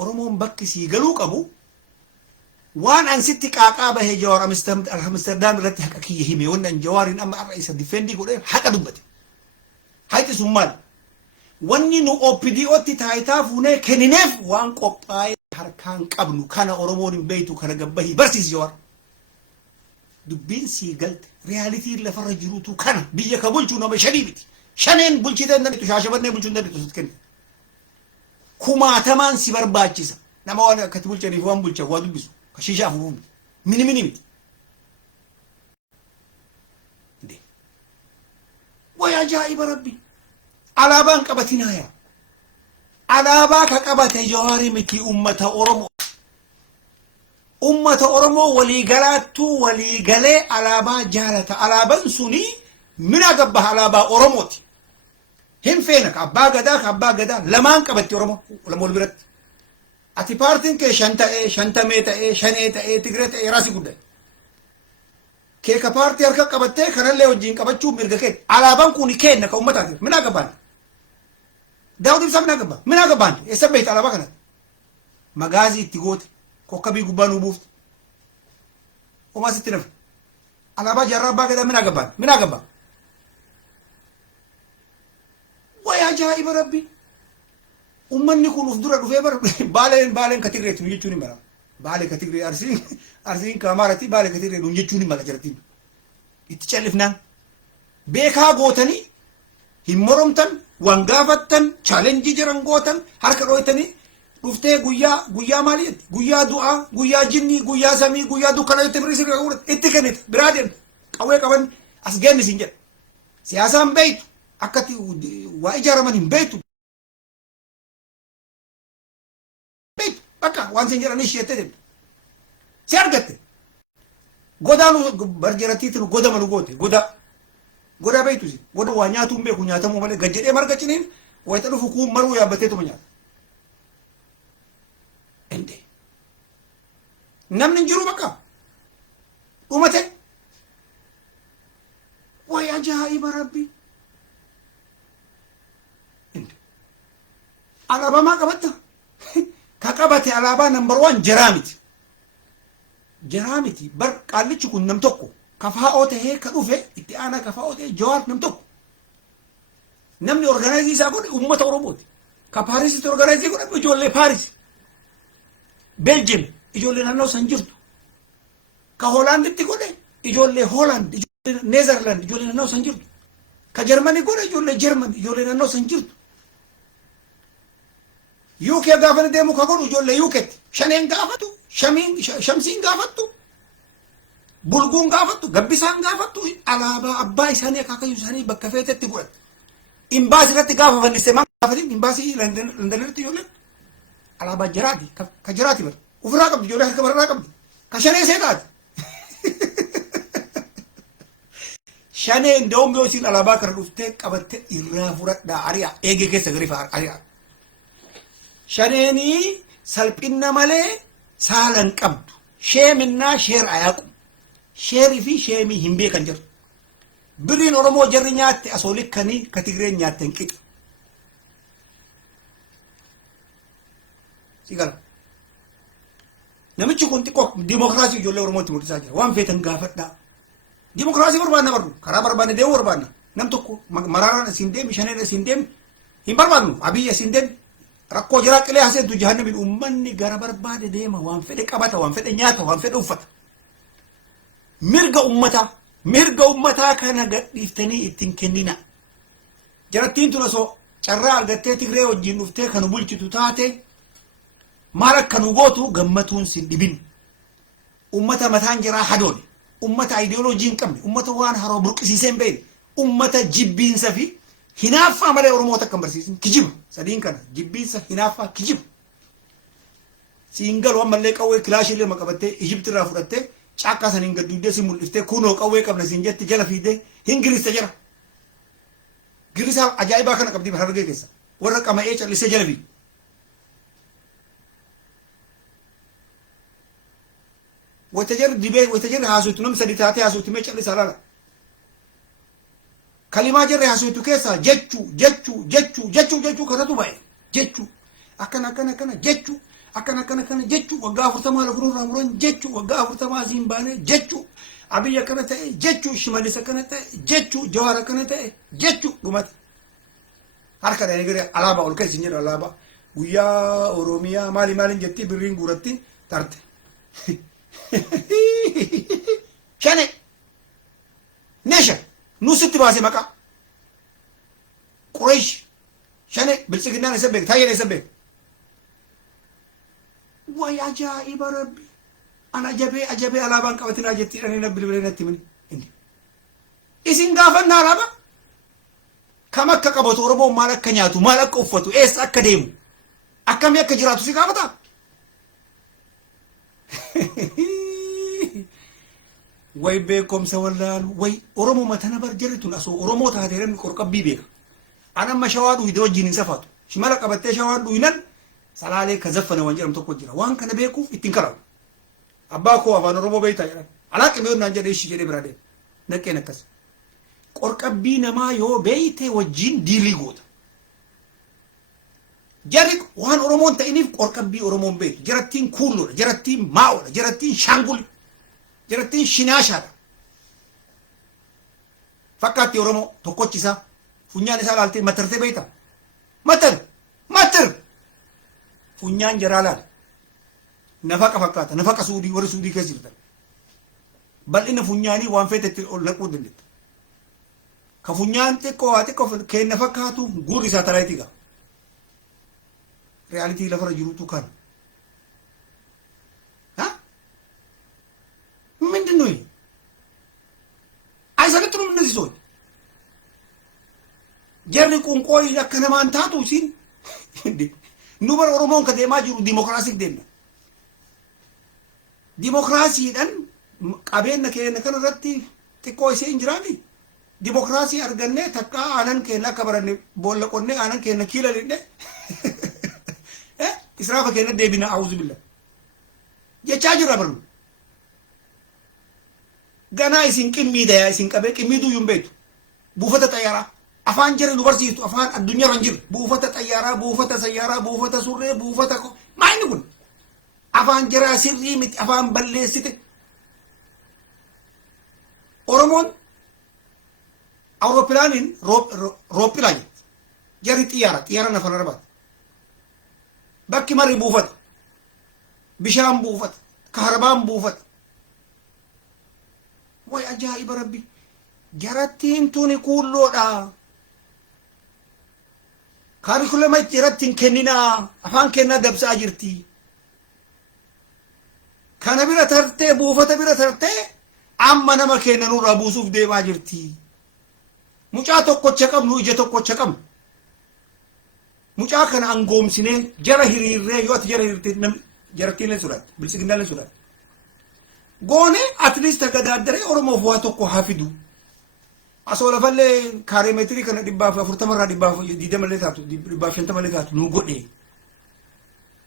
Oromoon bakki sii galuu qabu waan an sitti qaaqaa bahee Jawaar Amsterdam irratti haqa kiyya hime wannan Jawaarin amma arra isa defendi godhee haqa dubbate hayti sun maal wanni nu OPDOtti taayitaa fuunee kennineef waan qophaa'ee harkaan qabnu kana Oromoon hin beeytu kana gabbahii barsiis Jawaar dubbiin sii galte reyaalitiin lafarra jiruutu kana biyya ka bulchuu nama shanii miti shaneen bulchitee hin dandeettu shaashabannee bulchuu hin dandeettu sitti kenna kumaatamaan si barbaachisa nama waan akkatti bulchaniif waan bulchan waa dubbisu ka shishaa fuufuu miti mini miti way ajaa'iba rabbi alaabaan qabatinaa yaa alaabaa ka qabate Jawaari miti ummata Oromoo waliigalaattu waliigalee alaabaa jaalata alaabaan suni mina gabba alaabaa Oromooti hin feena ka abbaa gadaa lamaan qabatti Oromoo lama wal biratti ati paartiin kee 50 ta'ee 5 ta'ee Tigree ta'ee raasi guddaa kee ka paartii harka qabattee kanallee wajjin qabachuu mirga kee alaabaan kun kenna ka ummataati mina gabbaan Daawud Ibsaa mina gabbaan eessa beekta alaabaa kana magaazii itti goote kokkabii gubbaa nu buufte homaa sitti nafe alaabaa jaarraa abbaa gadaa mina gabbaan way ajaa'iba rabbi ummanni kun uf dura dhufee bar baaleen ka Tigreetti jechuun hin mala baalee ka Tigree arsiin ka Amaaraatti baalee ka Tigree jechuun hin mala jarattiin itti callifnaan beekaa gootanii hin moromtan waan gaafattan chaalenjii jiran gootan harka dhooytanii dhuftee guyyaa maali guyyaa du'aa guyyaa jinnii guyyaa samii guyyaa dukkana itti birisi itti kennite biraa deemte qawwee qaban as geenni siin jedha siyaasaan beeytu akkatti waa ijaaraman hin beeytu bakka waan siin jedhan isheettee deemte si argatte godaanu barjerattiitti goda malu goote goda beeytu si goda waa nyaatuu hin beeku nyaatamuu malee gajjedhee marga ciniin wayita dhufu kuun maruu yaabbateetuma nyaata ende namni jiru bakka dhumate way ajaa'iba rabbi ende alaabaa maa qabatta ka qabate alaabaa number 1 jaraa miti bar qaallichi kun nam tokko kafaa'oo tahee ka dhufe itti aanaa kafaa'oo tahee Jawaar nam tokko namni organizii isaa godhe ummata Oromooti ka Paarisitti organizii godhe ijoollee Paaris Belgium ijoollee naannoo san jirtu ka Hoolaanditti godhe ijoollee Hooland ijoollee Neezerlaand ijoollee naannoo san jirtu ka Jarmanii godhe ijoollee Jarman ijoollee naannoo san jirtu UK gaafa deemu ka godhu ijoollee UKtti shaneen gaafatu shamsiin gaafattu bulguun gaafattu gabbisaan gaafattu alaabaa abbaa isaanii akaakayyuu isaanii bakka feetetti godhatu imbaasii irratti gaafa fannise maan gaafatin imbaasii Londanitti ijoolleen alaabaa jiraati ka jiraati bar ofirraa qabdi ijoollee harka barraa qabdi ka shanee seetaati shanee ndawum yoo isiin alaabaa kana dhuftee qabatte irraa fudhadhaa ari'a eegee keessa gariifa ari'a shaneenii salphinna malee saalan qabdu sheeminnaa sheer ayaaqu sheerii fi sheemii hin beekan jiru biriin Oromoo jarri nyaatte asoo likkanii ka Tigreen nyaatte hin qixa sigala namichi kun xiqqoo dimokiraasii ijoollee Oromootti mul'isaa jira waan feetan gaafadhaa dimokiraasii barbaanna barru karaa barbaanne deemuu barbaanna nam tokko Maraaraan asiin deemi shaneen asiin deemi hin barbaannu Abiyyi asiin deemi rakkoo jiraa qilee haseentu jahannamiin ummanni gara barbaade deema waan fedhe qabata waan fedhe nyaata waan fedhe uffata mirga ummataa kana gadhiiftanii ittiin kennina jarattiin tun osoo carraa argattee Tigree wajjin dhuftee kanu bulchitu taate maal akka nu gootu gammatuun sin dhibin ummata mataan jiraa hadoone ummata ideoloojii hin qabne ummata waan haroo burqisiisee hin beekne ummata jibbiinsa fi hinaaffaa malee Oromoota akka hin barsiisin kijiba sadiin kana jibbiinsa hinaaffaa kijiba siin galu ammallee qawwee kilaashiillee maqabattee Ijipti irraa fudhattee caakkaa saniin gadduuddee si mul'iftee kunoo qawwee qabna siin jetti jala fiidee hin girista jira girisaa ajaa'ibaa kana qabdii harargee keessa ورقة ما إيش اللي سجل فيه وتجر دبي وتجر هاسوت نم سديتاتي هاسوت ميش اللي سالنا كلمة جر هاسوت كيسا جتشو كذا تبعي جتشو أكنا جتشو وقافر تما لفرون رامرون جتشو وقافر تما زينبانة جتشو أبي يكنا تأي جتشو شمالي سكنا تأي جتشو جوهر كنا تأي جتشو قمت harka da negeri alaba ol kaysin jero alaba wiya oromia mali mali jetti birin gurati tarte shane nesha nusitti base maka quraish shane bilsigina ne sabbe tayyib ne sabbe wa ya jaib rabbi ana ajabe alaban qabatina jetti ani nabil bilenati min indi isin gafanna alaba كما كقبض أوروبا مالك كنياتو مالك أوفتو إيش أكاديمو أكمل يكجراتو سيكابتا وي بكم سوالان وي أورومو ما تنبر جريتون أسو أورومو تهديرن كوركب بيبيك أنا ما شوادو يدو جينين سفاتو شمالك أبتة شوادو ينن سلالي كزفنا وانجرم تقول جرا وان كان بيكو يتنكروا أباكو أبان أورومو بيتا يلا على كميون نانجر إيش جري برادة نكى نكس qorqabbii namaa yoo beeyte wajjin diilii goota jarri waan oromoon ta'iniif qorqabbii oromoon beektu jarattiin kuulloodha jarattiin maa'oodha jarattiin shaangul jarattiin shinaashaadha fakkaatti oromoo tokkochisaa funyaan isaa laaltee matartee beeyta matar funyaan jaraa laal nafaqa fakkaata nafaqa suudii warri suudii keessa jirtan bal'ina funyaanii waan feetetti ol naquu dandeetta كفنيان xiqqoo kenna fakkaatu gurri isaa talaayitiga reality lafara jirutu kan ha ምንድነው አይሰለጥኑም እነዚህ ሰዎች ጀርኒ ቁንቆይ ለከነማን ታቱ ሲል እንዴ ኑበር ኦሮሞን ከደማ ጅሩ ዲሞክራሲ ደና ዲሞክራሲ ደን ቀቤነ ከነረቲ xiqqoo isee injiraani ዲሞክራሲ አርገነ ተካ አነን ከና ከበረነ ቦለቆነ አነን ከነ ኪለልነ እስራፈ ከነ ደቢና አውዝ ቢላ የቻጅ ረብሩ ገና ይሲን ቅሚዳ ይሲን ቀበ ቅሚዱ ይምበቱ ቡፈተ ጠያራ አፋን ጀረ ዩኒቨርሲቲ አፋን አዱኛ ረንጅር ቡፈተ ጠያራ ቡፈተ ሰያራ ቡፈተ ሱሬ ቡፈተ ማይንጉን አፋን ጀራ ሲሪ ምት አፋን በለስት ኦሮሞን አውሮፕላንን ሮፕላን ጀሪ ጥያራ ነፈረባት በቂ መሪ ቡፈት ቢሻም ቡፈት ከህርባም ቡፈት ወይ አጃኢብ ረቢ ጀራቲን ቱኒ ኩሎዳ ካሪኩለማ ጀራቲን ከኒና አፋን ከና ደብሳ ጅርቲ ከነቢረ ተርቴ ቡፈተ ቢረ ተርቴ አመነ መከነኑ ረቡሱፍ ደማ ጅርቲ ሙጫ tokkocha qabnu ije tokkocha qabnu muca kana angoomsine jara hiriirree yoo ati jara hiriirte jarattiin surat bilisignaan surat goone at least tagadaadare oromoof waa tokko hafidu asoo lafallee kaareemeetirii kana 440 irraa 220 taatu 250 taatu nu godhe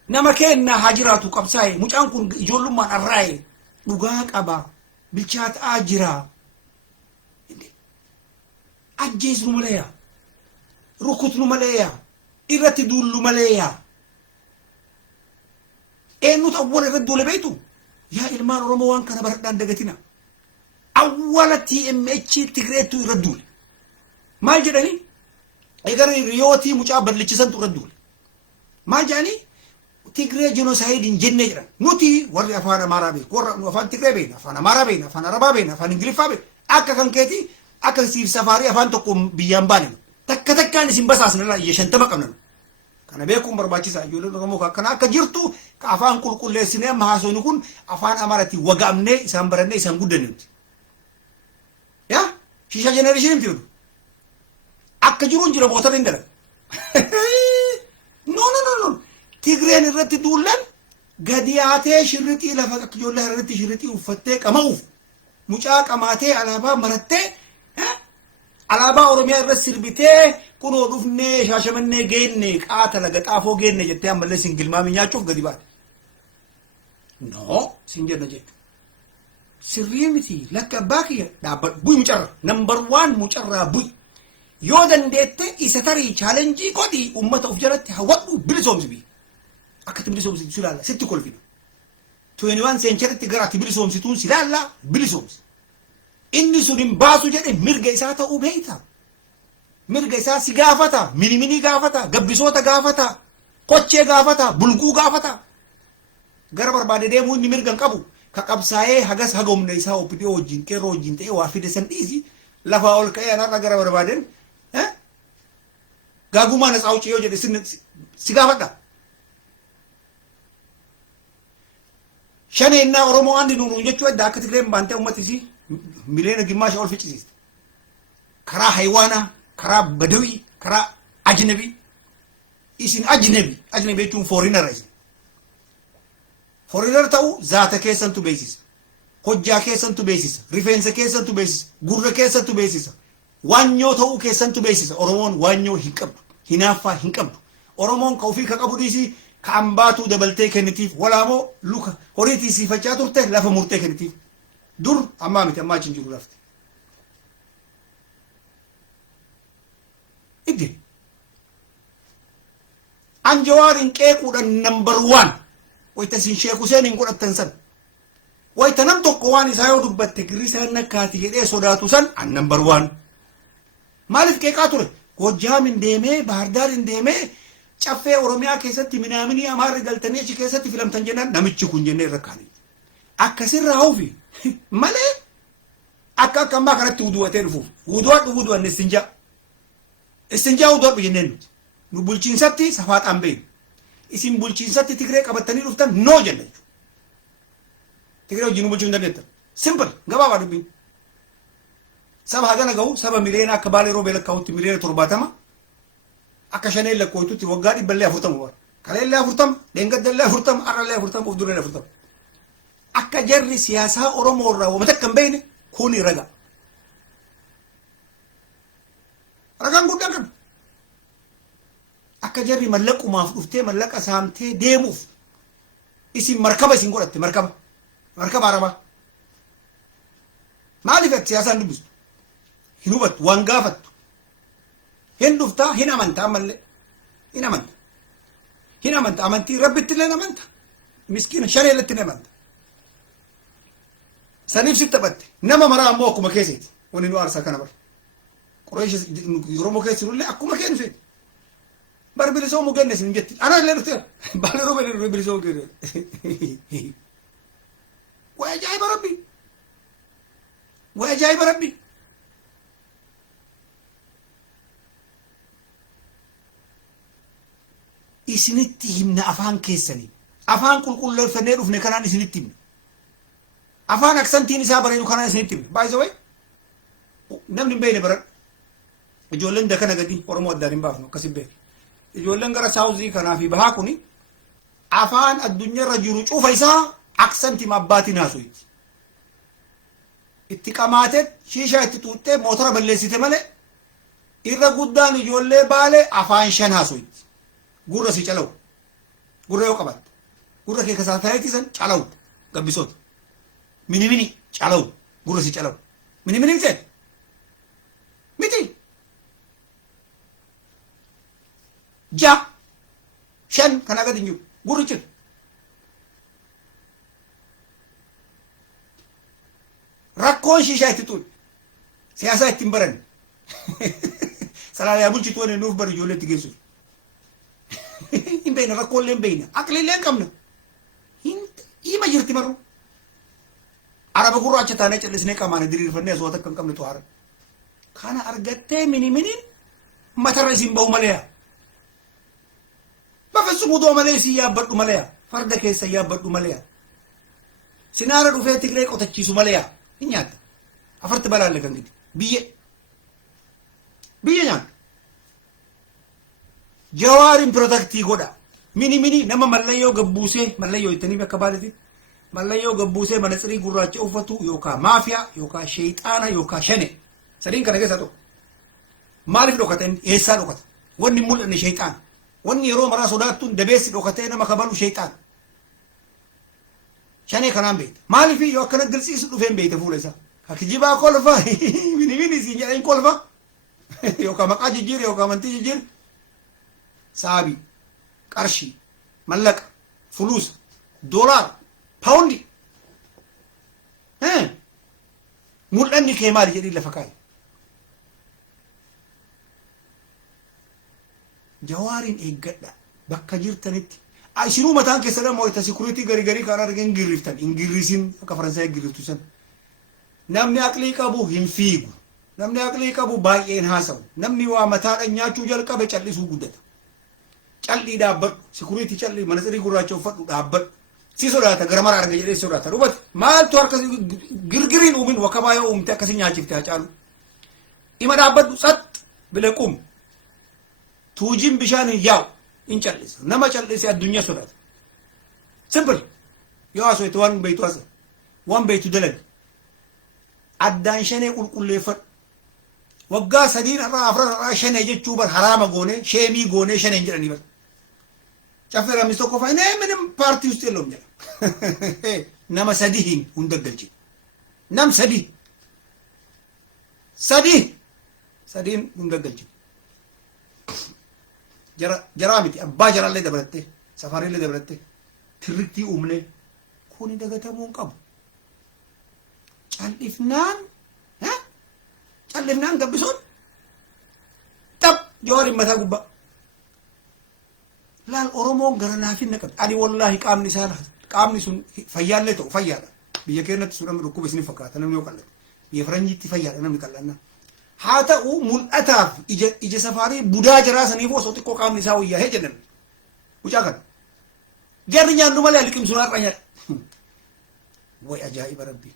nama kenna hajiraatu qabsaa'e mucaan kun ijoollummaan arraa'e dhugaa qaba bilchaataa jira ajjeesnu maleeya rukutnu maleeya irratti duullu maleeya eenyutu awwala irratti duule beektu yaa ilmaan oromoo waan kana baradhaan dagatina awwala TMH Tigreetu irratti duule maal jedhanii egar riyootii mucaa ballichisantu irratti duule maal jedhanii Tigree genocide hin jenne jedhan nuti warri afaan amaaraa beeku warra afaan Tigree beekna afaan amaaraa beekna afaan arabaa beekna afaan ingiliffaa beekna akka kan keeti akka siif safari afaan tokko biyyaan baane takkaan isin basaasnala yeshantama qabnan kana beekuun barbaachisaa ijoolleen oromoo kana akka jirtu ka afaan qulqulleessinee amma haasofnu kun afaan amaaraatti wagaamnee isaan barannee isaan guddanneeti ya shisha generation tiru akka jiruun jira bootata hin dalan no Tigreen irratti duullan gadiyaatee shirritii lafa akka ijoollee irratti shirritii uffattee qama'uuf mucaa qamaatee alaabaa marattee alaabaa oromiyaa irra sirbitee kunoo dhufnee shaashamannee geenne qaata laga xaafoo geenne jettee ammallee singilmaami nyaachuuf gadi baate. No sin jenna jettu. Sirrii miti lakka abbaa kiyya dhaabbadhu bu'i mucarra number 1 mucarraa bu'i. Yoo dandeette isa tarii chaalenjii godhi ummata of jalatti hawwadhu bilisoomsi biyya. Akkati bilisoomsi silaalla sitti kolfina. 21 seencharitti gara ati bilisoomsituun silaalla bilisoomsi. Inni sun hin baasu jedhe mirga isaa ta'uu beekta. Mirga isaa si gaafata, mini gaafata, gabbisoota gaafata, kochee gaafata, bulguu gaafata. Gara barbaade deemuu inni mirga hin qabu. Ka qabsaa'ee hagas hagomne isaa opidiyoo wajjin qeerroo wajjin ta'ee waa fide san dhiisi lafaa ol ka'ee anarra gara barbaadeen gaagumaa na tsaawuci yoo jedhe si gaafadha. Shan ennaa Oromoo andi nuunu jechuu edda akka Tigreen baantee ummatisi miliyoona gimmaasha ol ficcisiiste. Karaa haywaanaa, karaa badawii, karaa ajnabii. Isin ajnabii jechuun fooriinara isin. Foreigner ta'u zaata keessantu beeksisa. Hojjaa keessantu beeksisa. Rifeensa keessantu beeksisa. Gurra keessantu beeksisa. Waanyoo ta'uu keessantu beeksisa. Oromoon waanyoo hin qabdu. Hinaaffaa hin qabdu. Oromoon ka ofii ka qabu dhiisii ka ambaatuu dabaltee kennitiif walaamoo luka horii tiisiifachaa turte lafa murtee kennitiif. Dur ammaa miti ammaa achi jiru lafti. Iddi. Anjawaariin qeequudhaan number 1. Wayta sin Sheekh Hussein hin godhattan san. Wayta nam tokko waan isaa yoo dubbatte girrisaan nakkaati jedhee sodaatu san an number 1. Maaliif qeeqaa ture? Gojjaamin deemee, Baahardaarin deemee, caffee Oromiyaa keessatti minaaminii Amaarri galtanii achi keessatti filamtan jennaan namichi kun jennee irra kaanii. Akkasirraa hawfi malee akka ammaa kanatti wuduwatee dhufuuf. Wuduwan istinjaa. Istinjaa wuduwadhu jenneen nuti. Nu bulchiinsatti safaaxaan beeynu. Isin bulchiinsatti Tigree qabatanii dhuftan no jenna jechuudha. Tigree wajjin bulchuu hin dandeettan. Simple gabaabaa dubbiin. Saba hagana gahu saba miliyoona akka Baalee Roobee lakkaa'utti miliyoona 70 akka Shanee lakkooftutti waggaa 140 bara. Kaleellee 40, Deengaddallee 40, Arrallee 40, of duree 40. Akka jarri siyaasaa Oromoo irraa wama takka hin beekne kuni raga. Ragaan guddaa kana. Akka jarri mallaqumaaf dhuftee mallaqa saamtee deemuuf isin markaba isin godhatte markaba arabaa. Maaliif ati siyaasaan dubbistu? Hin hubattu waan gaafattu. Hin dhuftaa hin amantaa mallee hin amanta. Hin amanta amantii rabbitti illee amanta. Miskiina shaneellatti amanta. Saniif sitti taphatte nama maraa ammoo akkuma keesseeti wani nu aarsaa kana bara. Qureesha Oromoo keessi nullee akkuma kennuseeti. Barbilisoo mugannes hin jetti. Ana illee dhufteera. Baalee Roobee illee bilisoo mugannes. Waa ajaa'iba rabbi. Waa ajaa'iba rabbi. Isinitti himna afaan keessanii. Afaan qulqulleeffannee dhufne kanaan isinitti himna. Afaan aksantiin isaa bareedu kanaan isinitti himna. By the way, namni hin beekne baradha. Ijoolleen dakana gadi Oromoo addaan hin baafnu akkasin beeku. Ijoolleen gara saawuzii kanaa fi bahaa kuni afaan addunyaarra jiru cufa isaa aksantii abbaatiin haasofti. Itti qamaatee shiishaa itti xuuxxee mootora balleessite malee irra guddaan ijoollee Baalee afaan 5 haasofti. Gurra si calawu. Gurra yoo qabatte. Gurra kee kasaa taa'eetisan calawu. Gabbisoota. Mini calawu. Gurra si calawu. Mini miti. Ja. 5 kan agad hin jiru. Gurri cira. Rakkoon shiishaa itti xuuxxe. Siyaasaa ittiin baran. Salaaliyaa bulchitu waliin nuuf bari ijoollee itti geessuuf. Hin beekna rakkoolee hin beekna. Aqliillee hin qabna. Hima jirti marru. Araba gurraacha taanee callisnee qamaane diriirfannee asoo takka hin qabne to'aara. Kana argattee mini matarra isin bahu malee. Bafessu mudoo malee isin yaabbadhu malee. Farda keessa yaabbadhu malee. Sinaara dhufee Tigree qotachiisu malee. Hin nyaata. Afarti balaalle kan gidi. Biyya nyaata. Jawaarin protectii godha. Mini nama mallayyoo gabbuusee mallayyoo ittanii bakka baaletti. Mallayyoo gabbuusee manatsirii gurraacha uffatu yookaan maafiyaa yookaan sheexaana yookaan shane. Sadiin kana keessa tokko. maaliif dhokateen eessaa dhokata wanni mul'anne shayxaan wanni yeroo maraa sodaattuun dabeessi dhokatee nama kabalu shayxaan shanee kanaan beekta maaliif yoo akkana gilsiisu dhufeen beekta fuula isaa hakijibaa kolfa mini siin jedheen kolfa yookaan maqaa jijjiirre yookaan amantii jijjiirre saabii qarshii mallaqa fuluusa doolaara paawundi mul'anni kee maali jedhii lafa kaa'e jawaariin eeggadha bakka jirtanitti isinuu mataan keessa dhammoo itti sikuriitii garii kan argee ingirriftan ingirrisiin akka faransaay ingirriftu san namni aqlii qabu hin fiigu namni aqlii qabu baay'een haasa'u namni waa mataadhaan nyaachuu jalqabe callisuu guddata callii dhaabbadhu sikuriitii callii manaxirii gurraacha uffadhu dhaabbadhu si sodaata gara mara arga jedhee sodaata dhubate maaltu harka girgiriin uumin wakabaa yoo uumte akkasii nyaachifte hacaalu ima dhaabbadhu sat bile qum tuujiin bishaan hin yaa'u in callisa nama callise addunyaa sodaata simple yoo asoo itti waan beeytu asa waan beeytu dalag addaan shanee qulqulleeffadhu waggaa sadiin irraa afran irraa shanee jechuu bar haraama goonee sheemii goonee shaneen jedhanii bar caffee ramnis tokko fa'a nee minim paartii usti elloom jedha nama sadihin hunda galchi nam sadiin hunda galchi jaraa miti abbaa jaraallee dabalatte safarillee dabalatte tirriktii uumne kuni dagatamuu hin qabu callifnaan gabbisuun tab jawaarin mataa gubbaa laal oromoon gara laafinna qabdi ani wallaahi qaamni sun fayyaallee ta'u fayyaadha biyya keenyatti sun namni dhukkuba isin fakkaata namni yoo qallate biyya faranjiitti fayyaadha namni qallanna haa ta'u mul'ataaf ija safaarii budaa jaraa saniif osoo xiqqoo qaamni isaa wayyaahee jedhan mucaa kana jarri nyaannu malee liqimsuun har'a nyaadha way ajaa'iba rabbii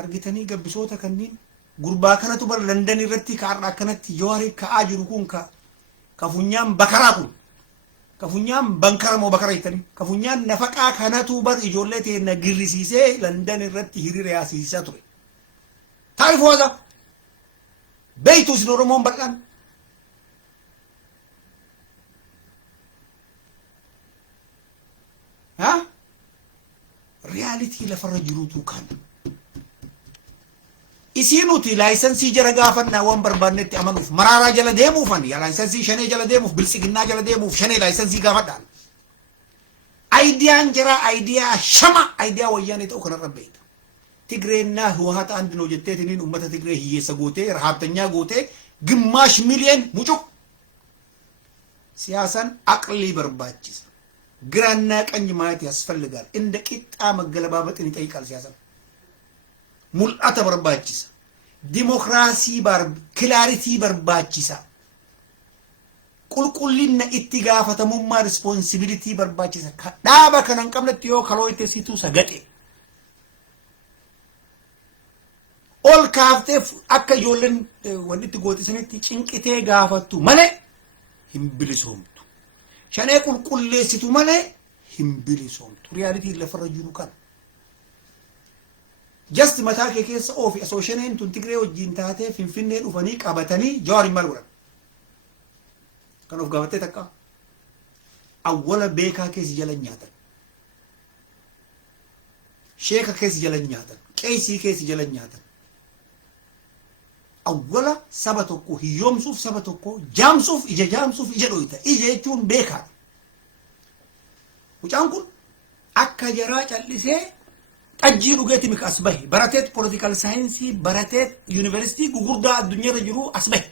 argitanii gabbisoota kanniin gurbaa kanatu bar Landan irratti kaarraa akkanatti jawaarii ka'aa jiru kun ka funyaan bakaraa kun ka funyaan bankara moo bakara jettanii ka funyaan nafaqaa kanatu bar ijoollee teenna girrisiisee Landan irratti hiriira yaasisaa ture taarifu waza beeytu isin oromoon bal'aan riyaalitii lafarra jiruutu kan isinuti laayisansii jara gaafannaa waan barbaannetti amanuuf maraaraa jala deemuufan yaa laayisansii shanee jala deemuuf bilisiginnaa jala deemuuf shanee laayisansii gaafadhaan aayidiyaan jara aayidiyaa shama aayidiyaa wayyaanee ta'u kanarra beeyta tigreenna ህወሓት አንድ ነው ጀቴትኒን ኡመተ ትግሬ ህየሰ ጎቴ ረሃብተኛ ጎቴ ግማሽ ሚሊየን ሙጩቅ ሲያሳን አቅሊ በርባችስ ግራና ቀኝ ማየት ያስፈልጋል እንደ ቂጣ መገለባበጥን ይጠይቃል ሲያሳን ሙልአተ በርባችስ ዲሞክራሲ ክላሪቲ በርባችሳ ቁልቁልና ኢትጋፈተሙማ ሪስፖንሲቢሊቲ በርባችሳ ዳባ ከነን ቀምለት ዮ ከሎይቴ ሲቱ ሰገጤ ol kaaftee akka ijoolleen wanti gootisanitti cinqitee gaafattu malee hin bilisoomtu shanee qulqulleessitu malee hin bilisoomtu riyaalitii lafarra jiru kan just mataa kee keessa oofi asoo shaneen tun tigree wajjiin taatee finfinnee dhufanii qabatanii jawaariin maal godhan kan of gaafattee takka awwala beekaa keessi jala nyaatan sheeka keessi jala nyaatan qeesii keessi jala nyaatan awwala saba tokko hiyyoomsuuf saba tokko jaamsuuf ija dhoyta ija jechuun beekaadha mucaan kun akka jaraa callisee xajjii dhugeeti mika as bahe barateet political science barateet yuunivarsiitii gugurdaa addunyaarra jiru as bahe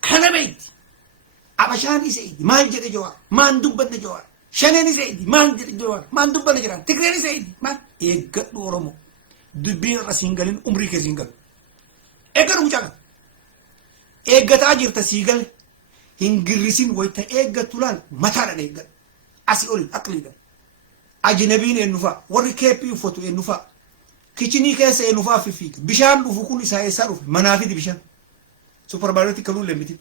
kana beeyti abashaan isa idi maal jedhe jawaar maan dubbanne jawaar shaneen isa idi maal jedhe jawaar maan dubbanne jiraan tigreen isa idi maal eeggadhu oromoo dubbiin irra siin galin umrii kee siin galu eeggadhu mucaa kana eeggataa jirta sii gale hin girrisin wayta eeggattu laal mataadhaan eeggadhu asii olin aqliidhaan ajnabiin eenyufaa warri keeppii uffatu eenyufaa kichinii keessa eenyufaa fifiiga bishaan dhufu kun isaa eessaa dhufe manaafiti bishaan supermarketii kanuu lembiti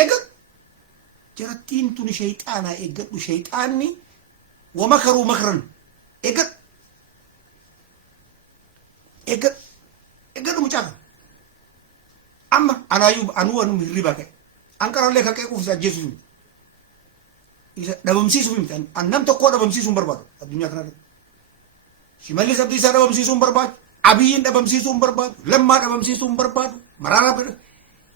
eeggadhu jarattiin tun shayxaanaa eeggadhu shayxaanni wamakaruu makran eeggadhu eeggadhu mucaa kana amma anuu anu hirriba ka'e anqarallee kaqee qufsa ajjeesuuf isa dhabamsiisuuf miti annam tokkoo dhabamsiisuun barbaadu addunyaa kanarratti Shimallis Abdiisaa dhabamsiisuun barbaadu Abiyyiin dhabamsiisuun barbaadu Lammaa dhabamsiisuun barbaadu Mararaa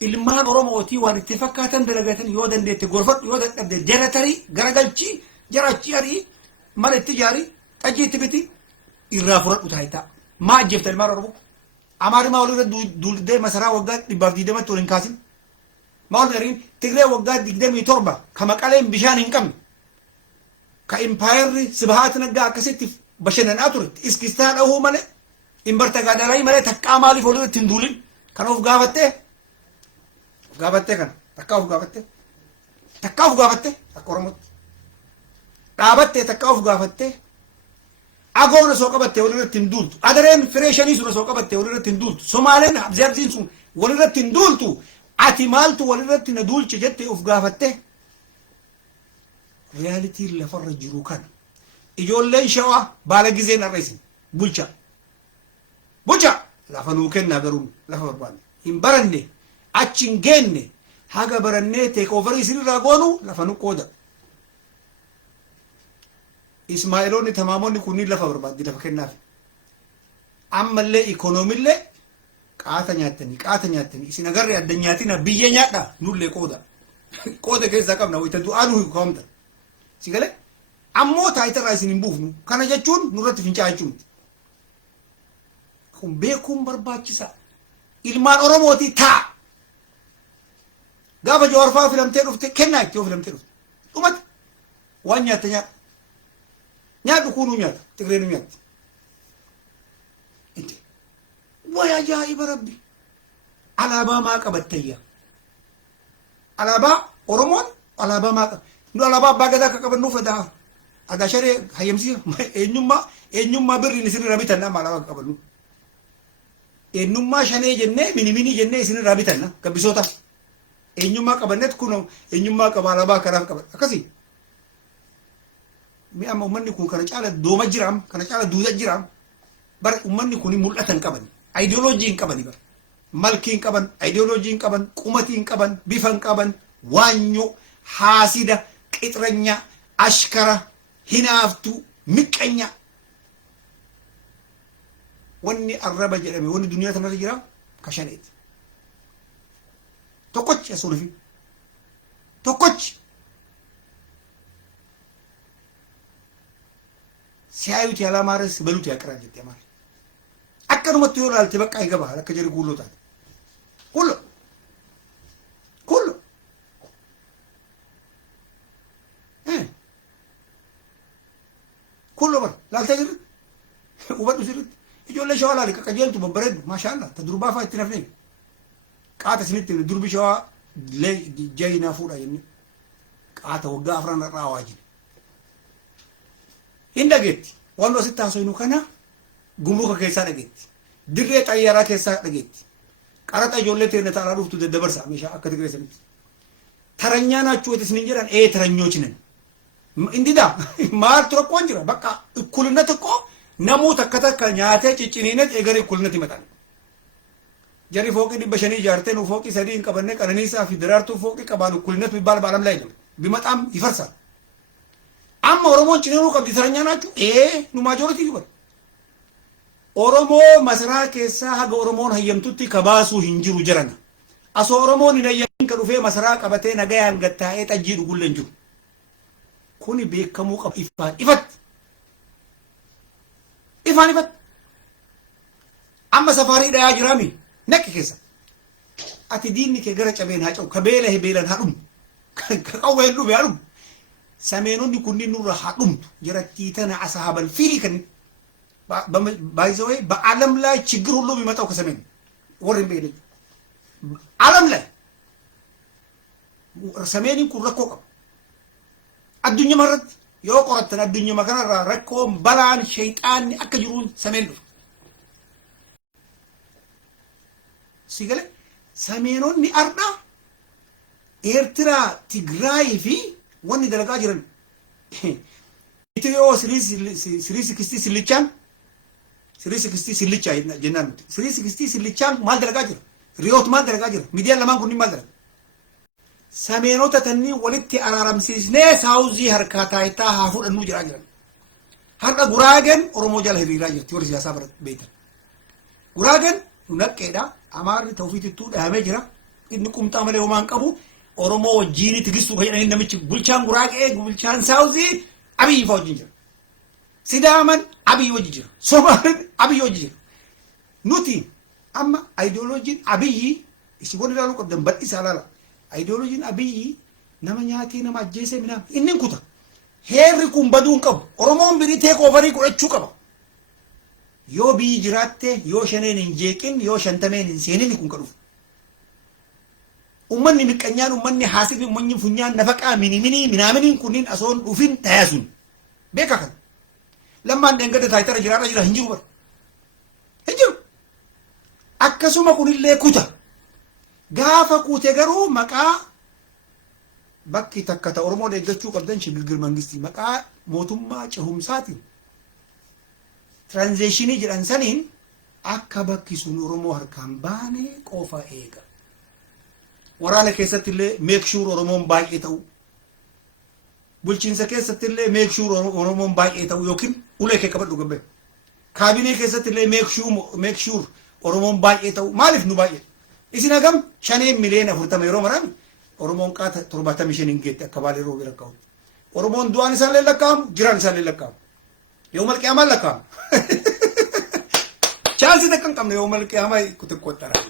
ilmaan Oromootii waan itti fakkaatan dalagatan yoo dandeette gorfadhu yoo dadhabde jaratarii garagalchii jaraachii arii mala itti jaarii xajjii itti biti irraa fudhadhu taayitaa maa ajjeefta ilmaan Oromoo Amaarimaa walirra duuldee masaraa waggaa 220 waliin kaasin maal gariin Tigree waggaa 27 ka Maqaleen bishaan hin qabne ka impaayerri Sibahaat Naggaa akkasitti bashannanaa ture iskistaa dhahuu malee imbarta gaadhalaayi malee taqqaa maaliif walirratti hin duulin kan of gaafattee kan takkaa of gaafattee akka Oromootti dhaabattee takkaa of gaafattee agoon soo qabattee walirratti hin duultu adareen fireeshanii sun soo qabattee walirratti hin duultu Somaaleen abzerziin sun walirratti hin duultu ati maaltu walirratti na duulche jettee of gaafattee reyaalitiin lafarra jiru kana ijoolleen shawaa baala gizeen arreessin bulcha lafa nuu kennaa garuu lafa barbaanne hin baranne achi hin geenne haga barannee teekoovarii isinirraa goonu lafa nu qooda Ismaa'iloonni tamaamonni kunniin lafa barbaaddi lafa kennaaf ammallee ikoonoomillee qaata nyaattanii isin agarree addunyaatiin biyya nyaadha nullee qooda keessaa qabna wayita du'aa nu kaawamta si galee ammoo taayitarraa isin hin buufnu kana jechuun nurratti fincaa jechuun kun beekuun barbaachisaa ilmaan Oromooti taa gaafa Jawaarfaa filamtee dhufte kennaa itti yoo filamtee dhufte dhumate waan nyaatte nyaadhu kunuu nyaata Tigreenu nyaatti inte way ajaa'iba rabbi alaabaa maa qabattayya alaabaa Oromoon alaabaa maa qaba nu alaabaa abbaa gadaa akka qabannuuf adaa sharee hayyamsiisa eenyummaa birriin isinirraa bitanna amma alaabaa qabannu eenyummaa shanee jennee mini jennee isinirraa bitanna gabbisoota eenyummaa qabannet kun eenyummaa qaba alaabaa kanaaf qaban akkasii mi amma ummanni kun kana caala dooma jiraam kana caala duuda jiraam bar ummanni kun mul'atan qaban ideoloojiin qaban bar malkiin qaban ideoloojiin qaban qumatiin qaban bifan qaban waanyo haasida qixranya ashkara hinaaftu miqqanya wanni arraba jedhame wanni duniyaa tanarra jira kashaneeti tokkochi asuufi tokkochi ሲያዩት ያላማረስ በሉት ያቀራል ይተማል አቀኑመት ይወላል ተበቃ ይገባል ከጀሪ ጉሎታት ኩሉ ኩሉ በር ላልተጅር ወበዱ ሲርት ይጆለ ሸዋላ ለቀቀጀልቱ በበረድ ማሻአላ ተድሩባ ፋት ተነፍኔ ቃተ ስንት ድሩብ ሸዋ ለጀይና ፉዳ የሚ ቃተ ወጋ አፍራን ራዋጅ Indageetti waan wasitti haasofnu kana gumuka keessaa dhageetti dirree xayyaaraa keessaa dhageetti qaraxa ijoollee teenya ta'aa dhuftu daddabarsa meeshaa akka Tigree sanitti taranyaa naachuu isin jedhan taranyochi nan indida maal tokkoon jira bakka ikkulina tokko namoota akka takka nyaatee cicciniinet eegale ikkulinatti matan jari fooqii 500 ijaartee nu fooqii 3 hin qabanne qananiisaa fi daraartuu fooqii qabaan ikkulinatti bibaal baalam laa jedhama bimaxaam ifarsa amma Oromoon cinuu qabdi taranya naachuu nu maajoritii bar Oromoo masaraa keessaa haga Oromoon hayyamtutti kabaasuu hin jiru jirana asoo Oromoon hin hayyamin ka dhufee masaraa qabatee nagayaan gattaa'ee xajjii dhugulleen jiru kuni beekamuu qaba ifaan amma safaarii dhayaa jiraami nakki keessa ati diinni kee gara cabeen haa cabu ka beela beelan haa dhumu ka qawween dhume haa dhumu sameenonni kunniin nurra haa dhumtu jirattii tana asahabal firii kan ባይዘው በዓለም ላይ ችግር ሁሉ የሚመጣው ከሰሜን ወርን ቤል ዓለም ላይ ሰሜንን ኩረኮ አዱኛ መረት የቆረተን አዱኛ መከራ ረኮም በላን ሸይጣን አከጅሩን ሰሜን ነው ሲገለ ሰሜኑን አርዳ ኤርትራ ትግራይ ፊ ወን ደረጋ ጅረን ኢትዮ ስሪስ ክስቲ ስልቻን Siri 60 silicha jennan Siri 60 silicha mal dalaga jiru riyoot maal dalagaa jira miidiyaan lamaan kunniin maal dalaga sameenota tanni walitti araaramsiisnee saawuzii harkaa taayitaa haa fudhannuu jiraa jiran har'a guraagen oromoo jala hiriiraa jirti warri siyaasaa beektan guraagen nu naqqeedha amaarri tawfiitittuu dhahamee jira inni qumxaa malee homaan qabu oromoo wajjiini tigistuu kan jedhanii namichi bulchaan guraagee bulchaan saawuzii abiyyi fa'aa wajjin jira sidaaman abiyyi wajjin jira somaalin abiyyi wajjin jira nuti amma ideoloojiin abiyyi isin wani ilaaluu qabdan bal'isaa laala ideoloojiin abiyyi nama nyaatee nama ajjeesee midhaan inni kuta heerri kun baduun qabu oromoon birii teekoovarii godhachuu qaba yoo biyyi jiraatte yoo shaneen hin jeeqin yoo shantameen hin seenin kun kadhuuf ummanni miqqanyaan ummanni haasibi ummanni funyaan nafaqaa minimini minaaminiin kunniin asoon dhufin tayasun beeka kan lammaan dengada taayitara jiraadha jira hin jiru bar hin jiru akkasuma kunillee kuta gaafa kuute garuu maqaa bakki takka ta oromoo deeggachuu qabdan shigigir mangistii maqaa mootummaa cehumsaatiin transitionii jedhan saniin akka bakki sun oromoo harkaan baane qofa eega waraana keessatti illee make sure oromoon baay'ee ta'u bulchiinsa keessatti illee make sure oromoon baay'ee ta'u yookiin ulee kee qabadhu gabbe kaabinee keessatti illee make sure oromoon baay'ee ta'u maaliif nu baay'ee isin hagam 5 miliyoona 40 yeroo maraan oromoon qaata 75 hin geette akka baalee roobi lakkaa'u oromoon du'aan isaallee lakkaa'amu jiraan isaallee lakkaa'amu yoo malqiyaamaan lakkaa'amu chaansi takkan qabne yoo malqiyaamaa xiqqoottaraa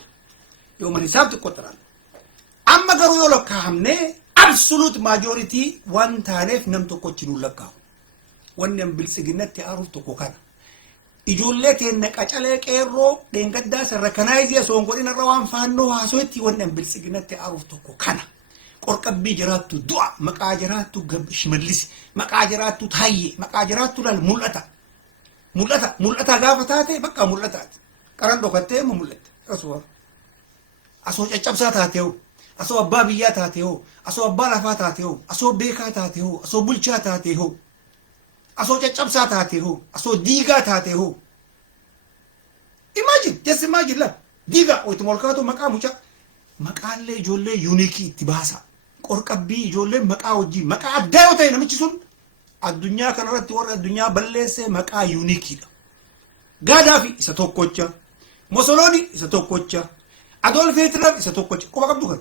yoo man hisaab xiqqoottaraa amma garuu yoo lakkaa'amne absolute majority waan taaneef nam tokkochi nu lakkaa'u wanni an biltsiginnatti aaruuf tokko kana ijoollee teenne qacalee qeerroo dheengaddaa sarrakanaayizii osoo hin godhin irra waan faannoo haasoetti wanni an biltsiginnatti aaruuf tokko kana qorqabbii jiraattu du'a maqaa jiraattu shimallisi maqaa jiraattu taayye maqaa jiraattu laal mul'ata gaafa taate bakka mul'ataati qaran dhokattee mu mul'atte asoo caccabsaa taateewu asoo abbaa biyyaa taateewu asoo abbaa lafaa taateewu asoo beekaa taateewu asoo bulchaa taateewu asoo caccabsaa taateewu asoo diigaa taateewu imagine just imagine la diigaa oitu molkaatu maqaa mucaa maqaallee ijoollee yuuniikii itti baasa qorqabbii ijoollee maqaa wajjii maqaa addaa yoo ta'e namichi sun addunyaa kanarratti warra addunyaa balleesse maqaa yuuniikiidha gaadaafi isa tokkocha mosolooni isa tokkocha Adolf Hitler isa tokkocha quba qabdu kan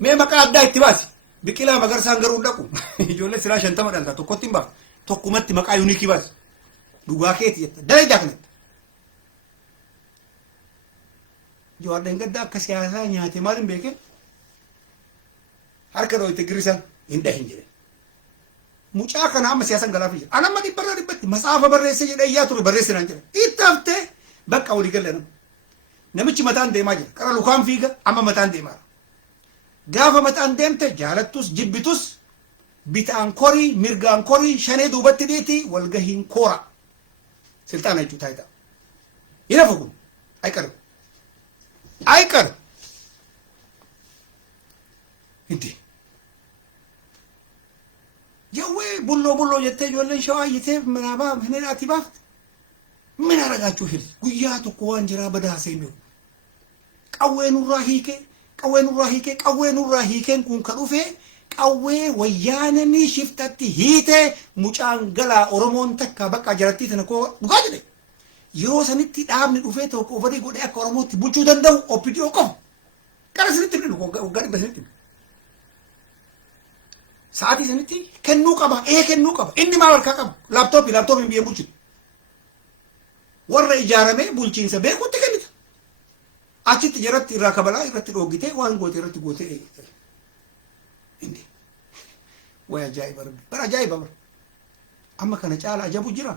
mee maqaa addaa itti baasi biqilaa magarsaan garuu dhaqu ijoollee silaa 50 dhalta tokkotti hin baaf tokkumatti maqaa yuuniikii baasi dhugaa keeti jetta dalagaa kanatti Joarden gadda akka siyaasaa nyaate maal hin beeke harka dhooyte girisan hin dhahin jedhe mucaa kana amma siyaasan galaafii jira anamma dhibbarraa dhibbatti masaafa barreesse jedhe iyyaa ture barreessinaan jedhe itti haftee bakka walii galle namichi mataan deemaa jira qara lukaan fiiga amma mataan deemaa gaafa mataan deemte jaalattus jibbitus bitaan korii mirgaan korii shanee duubatti dhiiti walgahiin koora silxaana jechuu taayitaa hina fogun ayqaru Aikar. Inti. Jawwe bullo jette ijoolleen shawaa yitee manaabaa hineen ati baafte. Min aragaachuu hiri. Guyyaa tokko waan jiraa badaa seenu. Qawwee nurraa hiikeen kun ka dhufee qawwee wayyaananii shiftatti hiitee mucaan galaa Oromoon takka bakka jarattii tana koo dhugaa jedhe. Yoo sanitti dhaabni dhufee tokko ofarii godhee akka Oromootti bulchuu danda'u OPDO qofa. Qara sanitti hin waggaa dhibba sanitti. Sa'aatii sanitti kennuu qaba. Kennuu qaba. Inni maal harkaa qaba? Laaptooppii biyya bulchitu. Warra ijaaramee bulchiinsa beekutti kennita. Achitti jaratti irraa kabalaa irratti dhoogitee waan goote irratti gootee. Inni. Way ajaa'iba rabbi. Bara ajaa'iba bara. Amma kana caala ajabu jira.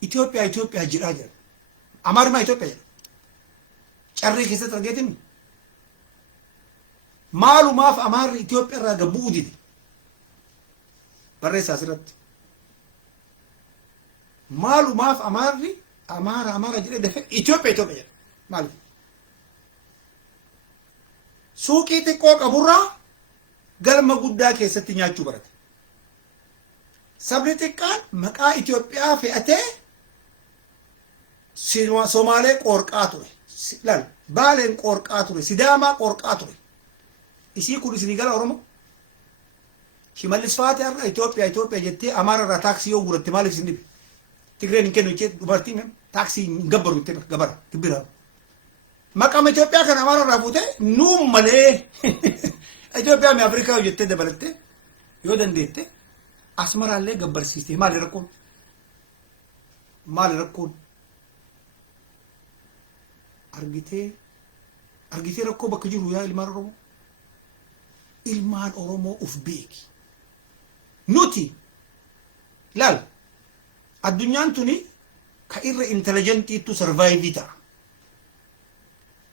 Itoophiyaa jiraa jira. Amaarummaa Itoophiyaa jira. Carree keessatti argeetini. Maalumaaf Amaarri Itoophiyaa irraa gabbuu dide. Barreessaa asirratti. Maalumaaf Amaarri Amaara jedhee dafee Itoophiyaa jira. Maaliif? Suuqii xiqqoo qaburraa galma guddaa keessatti nyaachuu barate. sabni xiqqaan maqaa Itoophiyaa fe'atee Somaalee qoorqaa ture. Laal Baaleen qoorqaa ture. Sidaamaa qoorqaa ture. Isii kun isinii gala Oromoo. Shimallis Faatee har'a Itoophiyaa jettee Amaara irraa taaksii yoo guratte maaliif isin dhibe? Tigreen hin kennu jettee dubartiin taaksii hin gabbaru jettee gabara kibbiraa. Maqama Itoophiyaa kan Amaara irraa fuutee nuun malee Itoophiyaa mi Afrikaa jettee dabalattee yoo dandeette Asmaraallee gabbarsiistee maali rakkoon? Maali rakkoon? Argitee rakkoo bakka jiru yaa ilmaan Oromoo. Ilmaan Oromoo uf beeki. Nuti laal addunyaan tuni ka irra intelligentiitu survive ta'a.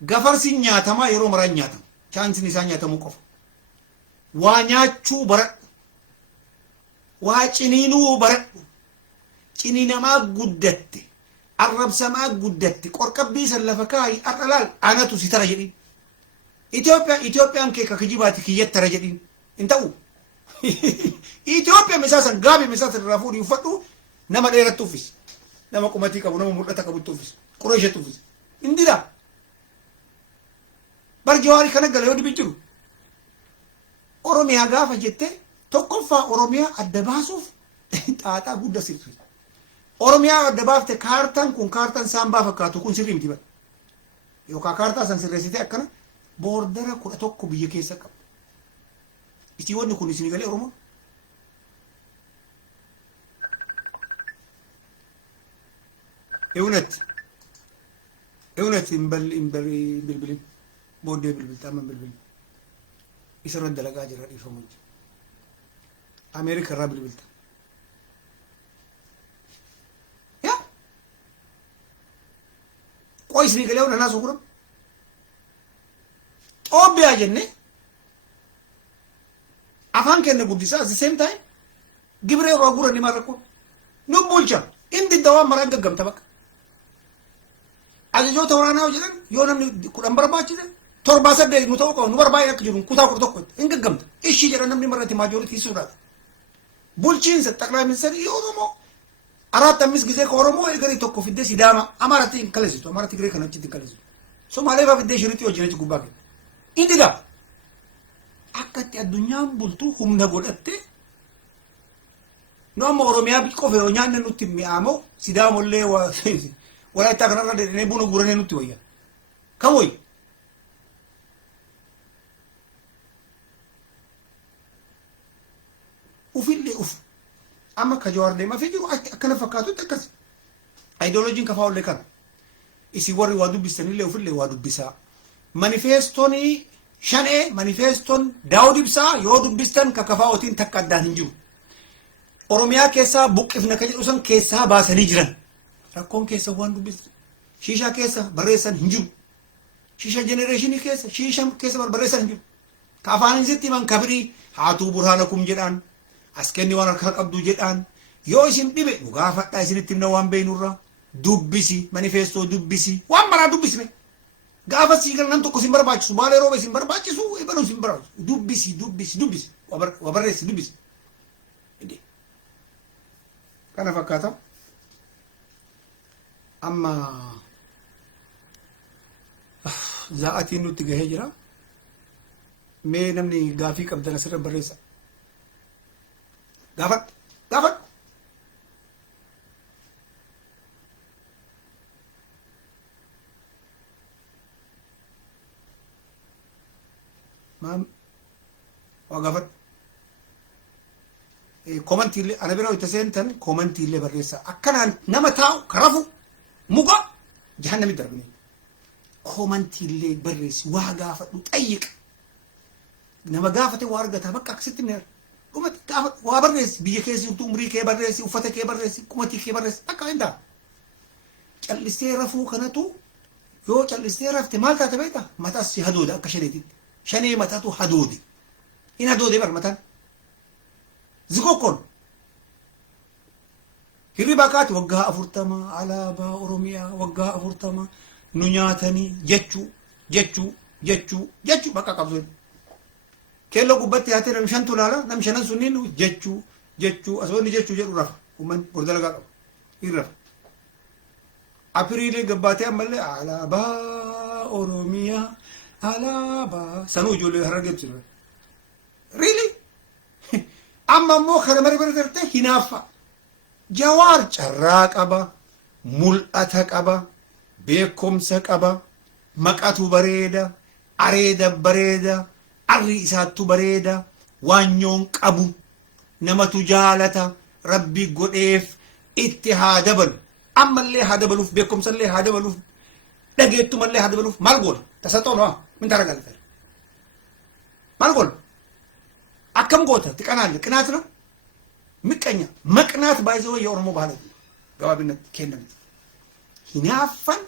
Gafarsi nyaatamaa yeroo maraan nyaatamu. Chaansin isaa nyaatamuu qofa. Waa nyaachuu baradhu. Waa ciniinuu baradhu. Ciniinamaa guddatte. Arrabsamaa guddatte. Qorqabbii san lafa kaayi har'a laal anatu si tara jedhin. Itoophiyaan kee kakijibaati kiyyattara jedhin. Hin ta'u. Itoophiyaan misaasan gaabii misaasan irraa fuudhii uffadhu nama dheeratti uffisi. Nama qumatii qabu nama mul'ata qabutti uffisi. Qureeshatti uffisi. Indira. Bar Jawaari kana gala yoo dibi jiru. Oromiyaa gaafa jette tokkoffaa Oromiyaa adda baasuuf xaaxaa guddaa sirri. Oromiyaa adda baafte kaartaan kun kaartaan saambaa fakkaatu kun sirrii miti bara. Yookaan kaartaa san sirreessitee akkana boordara 11 biyya keessa qabu. Isin wanni kun isin galee Oromoo. Eunet bilbilin. Booddee bilbilta amma bilbilin. Isarra dalagaa jira dhiifamu. Ameerika irraa bilbilta. Yaa qoy isin galee ona naasu gura. Xoobbiyaa jenne afaan kenne guddisaa at the same time gibree irraa gura nima rakkoo nu bulcha indi dawaa maraan gaggamta bakka. Ajajoota waraanaa yoo jedhan yoo namni 10 barbaachise 7 nu ta'uu qabu nu barbaayee akka jiru kutaa 11 hin gaggamta. Ishii jedhan namni marratti maajoritii suudhaadha. Bulchiinsa xaqlaa ministeerri Oromoo 4-5 ጊዜ ከኦሮሞ እገሪ tokko fidee Sidaama Amaaraatti hin kaleessitu Amaaraatti Tigree kana achitti hin kaleessitu. Somaalee faa fidee shiritti wajjin achi gubbaa kenna. Indiga akkatti addunyaan bultu humna godhatte nu amma Oromiyaa qofa yoo nyaanne nutti mi'aamoo Sidaamollee Walaayittaa kanarra deemnee buna guranii nutti wayya. Kam wayya? Ufillee uf. Amma ka Jawaar deemaa fi jiru akkana fakkaatutti akkas. Ideoloojiin kafaa ollee kana. Isin warri waa dubbisanillee ufillee waa dubbisaa. Manifeestoon shanee manifeestoon Daawud Ibsaa yoo dubbistan ka kafaa otiin takka addaan hin jiru. Oromiyaa keessaa buqqifna ka jedhu san keessaa baasanii jiran. Rakkoon keessa waan dubbistu. Shiishaa keessa barreessan hin jiru. Shiisha jenereeshinii shiisha keessa barreessan hin jiru. Ka afaan isitti himan kabirii haatuu burhaanakum jedhaan. As kenni waan harkaa qabdu jedhaan. Yoo isin dhibe nu gaafadhaa isinitti himna waan beeynurraa. Dubbisi manifeestoo dubbisi waan maraa dubbisne. Gaafa siigal nan tokko sin barbaachisu baalee rooba sin barbaachisu ebaluu sin barbaachisu. Dubbisi. Waa barreessi dubbisi. Kana fakkaata. Amma za'atiin nutti gahee jira. Mee namni gaafii qabdan asirra barreessa. Gaafadhu. Maam waa gaafadhu. Komantiilee ana bira itti seentan komantiilee barreessa. Akkanaan nama taa'u karafu muka jahannami darbine. Komantiilee barreessi waa gaafadhu xayyiqa. Nama gaafate waa argata bakka akkasitti ni dhumati gaafadhu waa barreessi biyya keessi jirtu umrii kee barreessi uffata kee barreessi qumatii kee barreessi akka hin ta'a. Callisee rafuu kanatu yoo callisee rafte maal taate beektaa mataas si hadooda akka shaneetitti. Shanee mataatu hadoode. In hadoode bar mataan. Zikokkoon. Hirriba kaati waggaa 40 alaabaa Oromiyaa waggaa 40 nu nyaatanii jechuu bakka qabdu. Keelloo gubbatti haatee nam shantu laala nam shanan sunniin jechuu asoo inni jechuu jedhu rafa uummanni bordalagaa qabu hin rafa. Apiriilee gabbaatee ammallee alaabaa Oromiyaa alaabaa sanuu ijoollee harargeetu jira. Really? Amma immoo kana marii bara dartee hinaaffa. Jawaar carraa qaba, mul'ata qaba, beekumsa qaba, maqatu bareeda, areeda bareeda, arri isaattu bareeda, waanyoon qabu, namatu jaalata, rabbi godheef itti haa dabalu. Ammallee haa dabaluuf, beekumsallee haa dabaluuf, dhageettumallee haa dabaluuf maal goona? Tasaxoo no min taragalta. Maal goona? Akkam goota tiqanaalle qinaat ነው ምቀኛ መቅናት ባይዘው የኦሮሞ ባህል ገባብነት ከነም ሂናፈን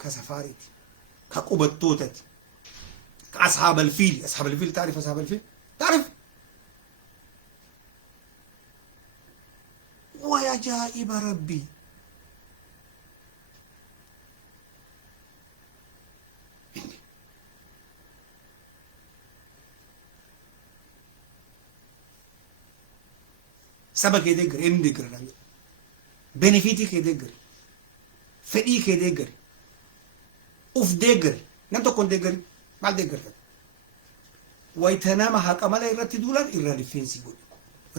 ከሰፋሪት ከቁበቶተት ከአስሐብ الفيل تعرف أصحاب الفيل تعرف ويا جائب ربي سبك يدقر يندقر بنفيتي كيدقر فدي كيدقر اوف دقر نمتو كون دقر ما دقر ويتنام حق ملا يرتي دولار إرا ديفنسي قول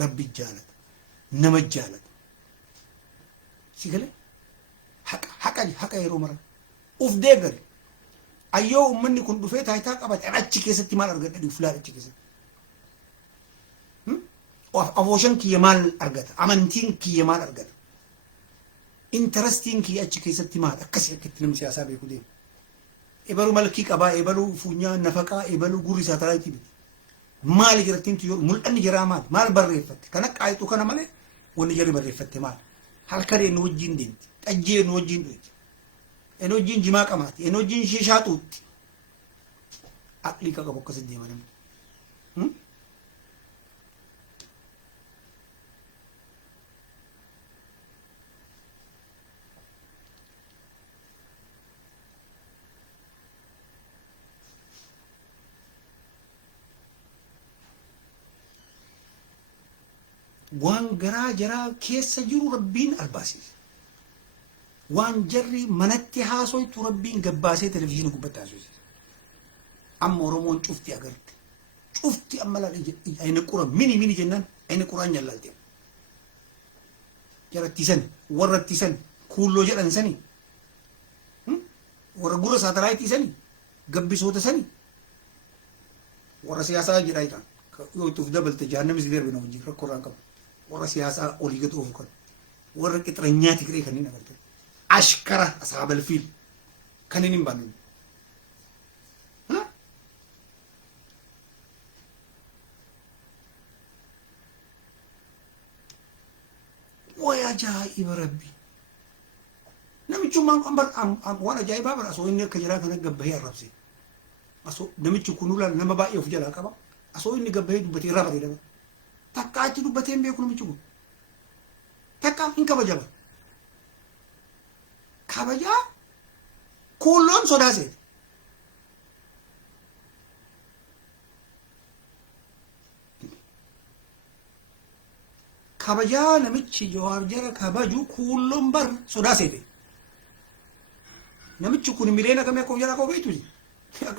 ربي جالت نما جالت سيقلي حقا يرو مرة اوف دقر ايو مني كون دفيت هاي تاقبت انا اتشي كيستي مال ارغت ادي فلان اتشي كيست أفوشن كي يمال أرجع أمانتين كي يمال أرجع إنترستين كي أشي كي ستمال أكسر كتير من سياسة بيكودين إبرو ملكي كبا إبرو فنيا نفقة إبرو غوري ساتراي تبي مال جرتين تيور مل أني جرامات مال بريفت كنا كايتو كنا ماله ونجري بريفت مال هل كاري نوجين دين أجي نوجين دوت نوجين جماعة كمات نوجين شيشاتوت أكلي كابوكس الدين مالهم وان جرا جرا كيس سجرو ربين الباسيس وان جري منتي هاسوي تربين قباسي تلفزيون قبت هاسوي أم ورمون شفتي أقرت شفتي أما لا أين كورة ميني جنان أين كورة نجلالتي جرا تيسن ورا تيسن كله جرا إنساني ورا جورا ساتراي تيسني قبي صوت سني ورا سياسة جرايتا يو تفضل تجارنا مزيدير بنوجي ركوران كم ورا سياسة أوليجت أوفكون ورا كترنيات كريه خنين أقرت أشكره أصحاب الفيل خنين بانين ها ويا جائب ربي نمشي ما أمبر أم وانا جايبها بس أسوي إني كجرا كنا جبهي الربسي أسو نمشي كنولا نما بقى يفجلا كبا أسوي إني جبهي دبتي رابع ده تكاتي دبتي بيكون نمشي تكا إنك بجبا كبجا كلون سوداسي كبجا نمشي جوار جرا كبجو كلون بر سوداسي نمشي كوني ميلينا كم يكون جرا كوبي توجي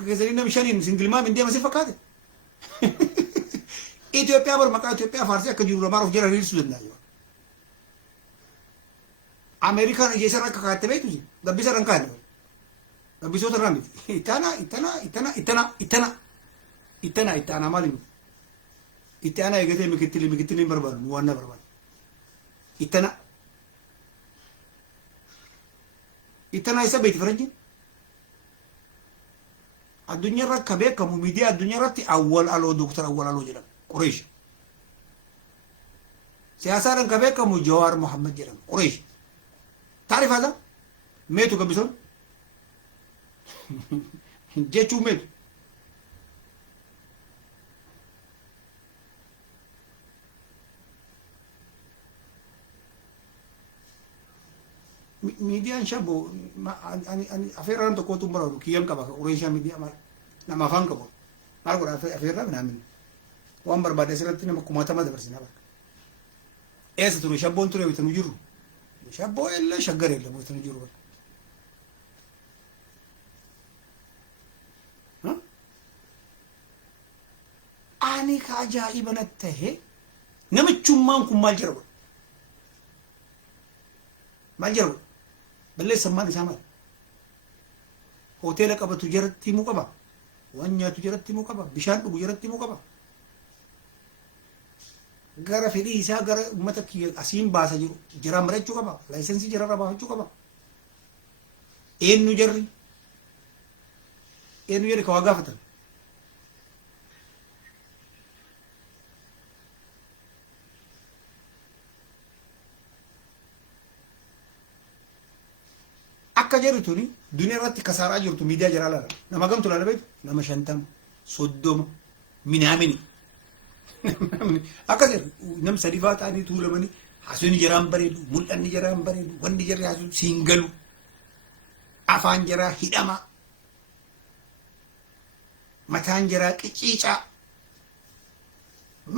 كذا نمشانين سنجل ما من دي مسافة كذا إثيوبيا بر مكان إثيوبيا فارسيا كجورو مارو جرا ريل سودنا أمريكا جيسر رك كاتبه توجي دبي سر رنكان دبي سوتر رامي إتنا مالين إتنا يجتهد مكتلي بربان وانا بربان إتنا يسا بيت فرنجين الدنيا رك كبير كموميديا الدنيا رتي أول ألو دكتور أول ألو جرام قريش سياسة رك كبير كمو جوار محمد جرام قريش تعرف هذا ميتو كبيسون جيتو ميتو media siya bo affair to ko tumbaro kiyam ka ba orange media ma na mafan ka bo maro affair na namin wan barbade sira tin ma kumata ma da bersina ba eessa ture shabboon ture wayita nu jirru shabboo illee shaggar illee wayita nu jirru ani ka ajaa'iba natti tahe namichummaan kun maal jira godha maal jira godha balleessammaan isaa maal hoteela qabatu jaratti himuu qaba waan nyaatu jaratti himuu qaba bishaan dhugu jaratti himuu qaba gara fedhii isaa gara ummata kiyya asiin baasa jiru jiraan barachuu qaba laayisensii jirarra baafachuu qaba eenyu jarri ka waa gaafatan akka jarri tuni duniyaa irratti kasaaraa jirtu miidiyaa jiraa laala nama gamtu laala beektu nama 50 30 minaamini akkas nam sadi faa ta'anii tuulamanii haasawni jiraan bareedu mul'anni jiraan bareedu wanni jirri haasawni siin galu afaan jiraa hidhama mataan jiraa qiciicaa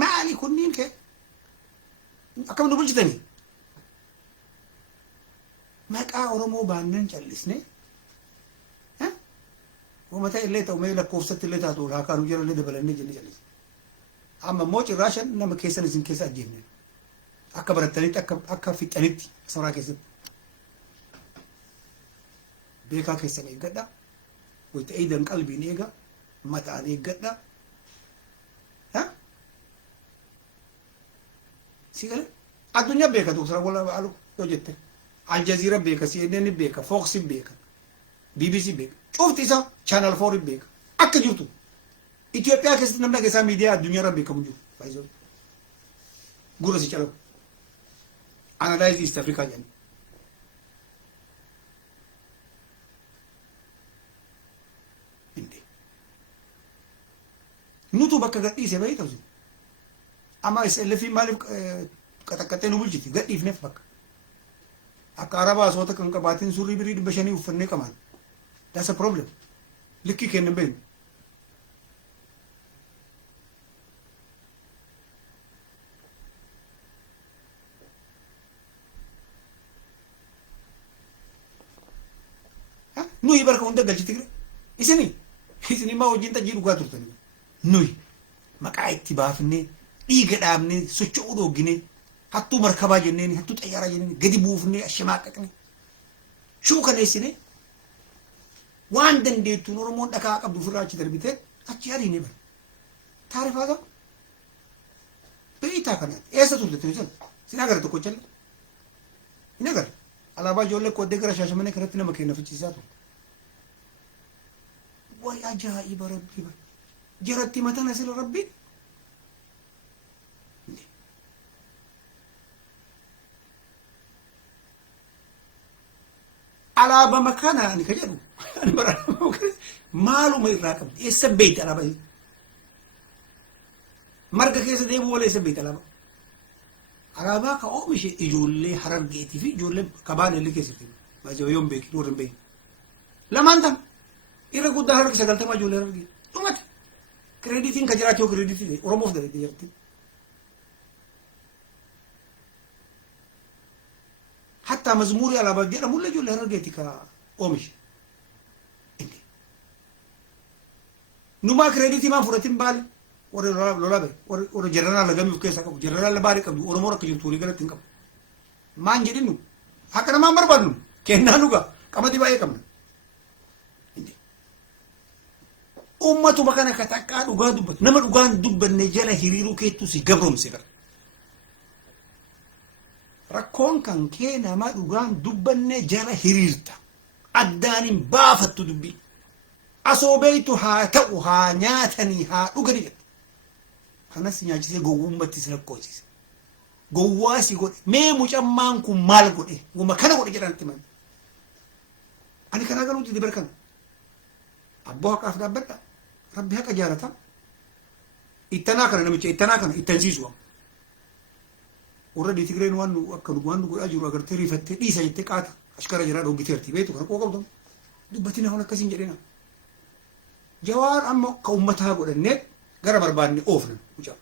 maali kunniin kee akkam nu bulchitanii maqaa oromoo baannan callisne uummata illee ta'u mee lakkoofsatti illee taatu raakaanu jira illee dabalannee jennee callisne amma immoo cirraashan nama keessan isin keessa ajjeefne akka barattanitti akka fixxanitti asmaraa keessatti beekaa keessan eeggadha wayita eedan qalbiin eega mataan eeggadha si gale addunyaa beeka doktara wala alu yoo jette aljaziira beeka CNN beeka Fox beeka BBC beeka cufti isa Channel 4 beeka akka jirtu Itoophiyaa keessatti namni keessaa miidiyaa addunyaa irra beekamu jiru baay'ee gurra si calaqqu analyze East Africa jedhani nutu bakka gadhiise bahee ta'u amma SLF maaliif qaxaqqaxee nu bulchiti gadhiifneef bakka akka arabaa soota kan qabaatiin surrii birii 500 uffannee qaban that's a problem likki kennan beenu nuyi barka hunda galchiti gire isini ma wajjin tajii dhugaa turtanii nuyi maqaa itti baafnee dhiiga dhaabnee socho'uu dhoogginee hattuu markabaa jenneen hattuu xayyaaraa jenneen gadi buufnee ashamaaqaqne shuu kaneessine waan dandeettuun oromoon dhakaa qabdu ofirraa achi darbitee achi ariine bara taarifaa ta'u beeytaa kanaati eessa turte san sin agarre tokko challe hin agarre alaabaa ijoollee qooddee gara Shaashamannee kanatti nama kenna fichiisaa ture way ajaa'iba rabbii bara jaratti matana sila rabbiin alaaba makana ni kajedu maaluma irraa qabdi eessa beeyta alaaba marga keessa deemu wala eessa beeyta alaaba ka oomishe ijoollee Harargeetii fi ijoollee Kabaaneellee keessatti baay'ee yoon beeki warreen beeki lamaan tan irra guddaa harka 90 ijoollee Harargee dhumate kreditiin ka jiraatu yoo kreditii Oromoof dalagde jirti hatta mazmuuri alaabaa jedhamu illee ijoollee Harargeetii ka oomishe numa kreditii maan fudhatiin baale warri lola be warri jeneraal lagamii of keessaa qabu jeneraal baari qabdu Oromoo akka jirtu walii galatti hin qabu maan jedhinu akka namaan barbaadnu kennaa dhugaa qamadii baay'ee qabna ummatuma kana ka takkaa dhugaa dubbatu nama dhugaan dubbanne jala hiriiruu keettu si gabromse bara rakkoon kan kee nama dhugaan dubbanne jala hiriirta addaanin baafattu dubbii asoo beeytu haa ta'u haa nyaatanii haa dhuganii jedha kanas nyaachisee gowwummatti si lakkoofsise gowwaa si godhe mee mucammaan kun maal godhe wama kana godhe jedhantti man ani kanaa galuuti dibar kana abboo haqaaf dhaabbadha rabbi haqa jaalata ittanaa kana namicha ittanaa kana ittansiisu warra Tigreen waan akka waan godhaa jiru agartee rifattee dhiisa jettee qaata ashkara jira dhoggiteerti beetu kana qoo qabdu dubbatina hon akkasiin jedhina Jawaar amma ka ummataa godhannee gara barbaanne oofna mucaa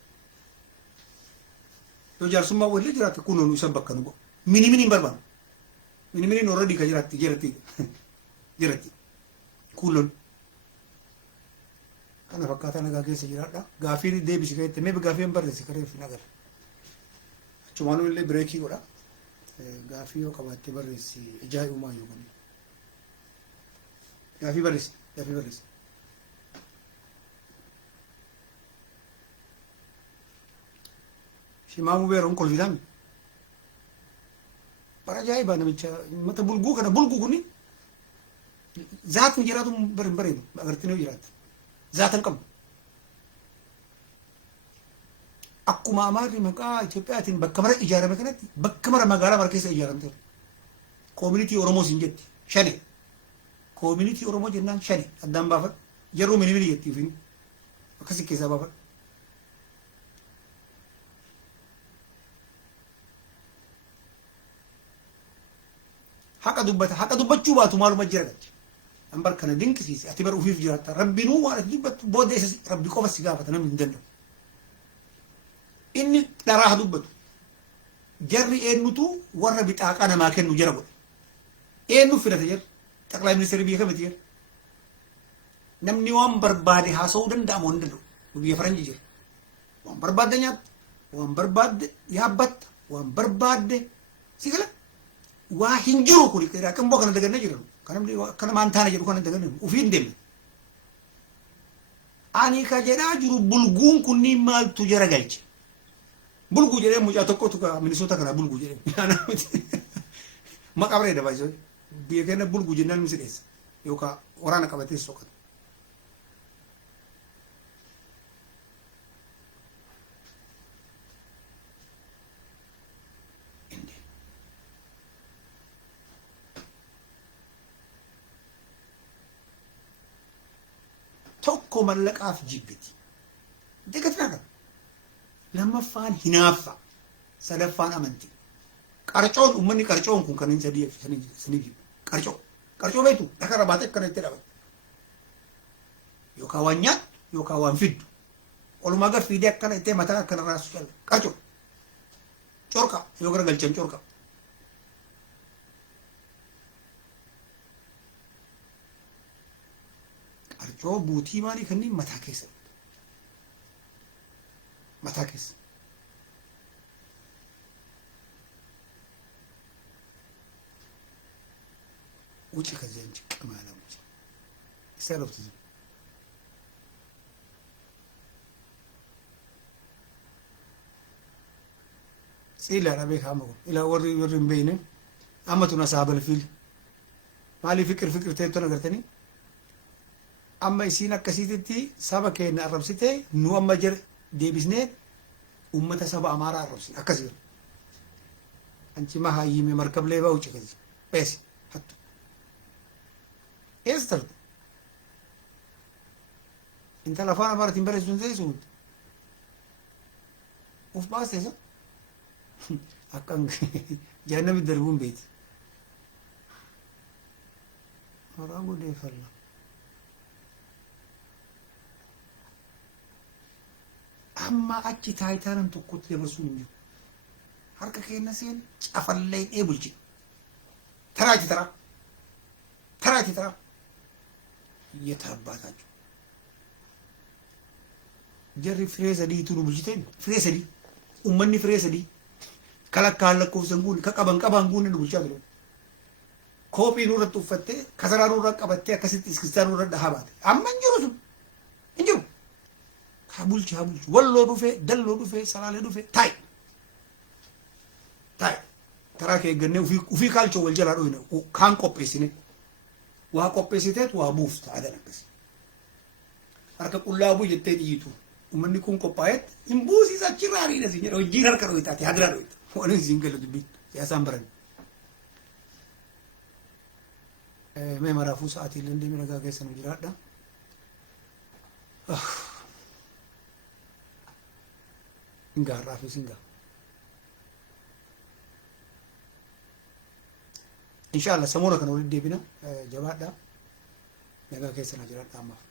Yo jaarsummaa wallee jiraate kun nu isa bakka nu go. Mini hin barbaadu. Mini already ka jiraatti jiratti. Kuulon. Kana fakkaata nagaa keessa jiraadha. Gaafii deebisi keessatti mee gaafii hin barreessi karee fi nagar. Achumaan illee bireekii godha. Gaafii yoo qabaatte barreessi ajaa'ibumaa yoo gani. Gaafii barreessi. Shimaamu beeroon kolfidami. Bara ajaa'iba namicha mata bulguu kana bulguu kuni zaatni jiraatu bareedu agartanii yoo jiraatu. Zaatan qabu. Akkuma amaarri maqaa Itoophiyaatiin bakka mara ijaarame kanatti bakka mara magaalaa mara keessa ijaaramte. Koominitii Oromoo siin jetti. Shani. Koominitii Oromoo jennaan shani. Addaan baafadhu. Yeroo mini jetti ofiin. Akkasii keessaa baafadhu. Haqa dubbachuu baatu maaluma jira gachi. Ambar kana dinqisiise ati bara ufiif jiraatta. Rabbinuu waan ati dubbattu booda isa rabbi qofa si gaafata namni hin danda'u. Inni dharaa dubbatu. Jarri eenyutu warra bixaaqa namaa kennu jira godhe. Eenyu filate jarri. Xaqlaa ministeerri biyya kamiti jira. Namni waan barbaade haasa'uu danda'amu hin danda'u. Biyya faranjii jira. Waan barbaadde nyaatta. Waan barbaadde yaabbatta. Waan barbaadde si gala. Waa hin jiru kuni qinboo kana dagannee jiran. Kana maantaana jedhu kana dagannee ufiin deemne. Ani ka jedhaa jiru bulguun kunniin maaltu jara galche. Bulguu jedhee mucaa tokkotu Minisoota kana bulguu jedhee. Maqaa bareeda baay'isoo. Biyya keenya bulguu jennaan ni sideessa. Yookaan waraana qabatee soqata. Tokko mallaqaaf jibbiti. Deeggartii kana. Lammaffaan hinaaffa. Sadaffaan amantii. Qarcoon uummanni qarcoon kun kan hin sanii jibbu. Qarcoo beektu dhakarra baatee akkana itti dhabatu. Yookaan waan nyaattu yookaan waan fiddu. Walumaa gad fiidee akkana itti mataa akkana raasu jalla. Qarcoo. Corqa yoo gara galchan corqa. Qarcoo buutii maalii kanneen mataa keessa. Mataa keessa. ውጭ ከዚህ እንጂ ቅማላ ውጭ ሰለፍት ሲላ ረቤ ካመው ኢላ ወሪን በይነ አመቱና ሳበል ፊል ማሊ ፍቅር ተይቶ ነገርተኒ አማ ሲና ከሲቲቲ ሰበከና አረብሲቴ ኑ አመጀር ዴቢስኔ ኡመተ ሰባ አማራ አረብሲ አከሲ አንቺ ማሃይም መርከብ ላይ ባውጭ ከዚህ በስ ሀቱ Esther. Inta la fana para timber es un seso. Uf basta eso. Akan ya no me derbun beti. Ahora hago de falla. Amma achi taayitanan tokkotti dabarsuun hin jiru. Harka keenya seen cafallee bulchi. Taraati tara. Yetabbaataችሁ ጀሪ ፍሬ ሰዲቱ ነው ብልጅተን ፍሬ ሰዲ ኡመኒ ፍሬ ሰዲ ከለካለኩ ሰንጉን ከቀበን ጉን ነው ብልቻ ብሎ ኮፒ ኑረ ተፈተ ከሰራ ኑረ ቀበተ ከስት እስክስታን ኑረ ዳሃባት አመንጅሩሱ እንጅሩ ካቡልቻ ወሎ ዱፌ ደሎ ዱፌ ሰላሌ ዱፌ ታይ ተራከ ገነ ኡፊ ካልቾ ወልጀላ ነው ካን ቆጴሲኔ waa qopheessiteet waa buufta agarsiis. Harka qullaabuu jettee dhiyitu. Uummanni kun qophaa'eet hin buusiisa achirraa hariidha si jedha hojiin harka dhooyitaati hadiraa dhooyita. Waan isin galu dubbiin siyaasaan baran. Mee maraafuu sa'aatii illee deemee nagaa keessa nu jiraadha. Hingaa har'aafis hingaa. Inshallah samura kana walitti deebina jabaadha nagaa keessa na jiraadha ammaaf.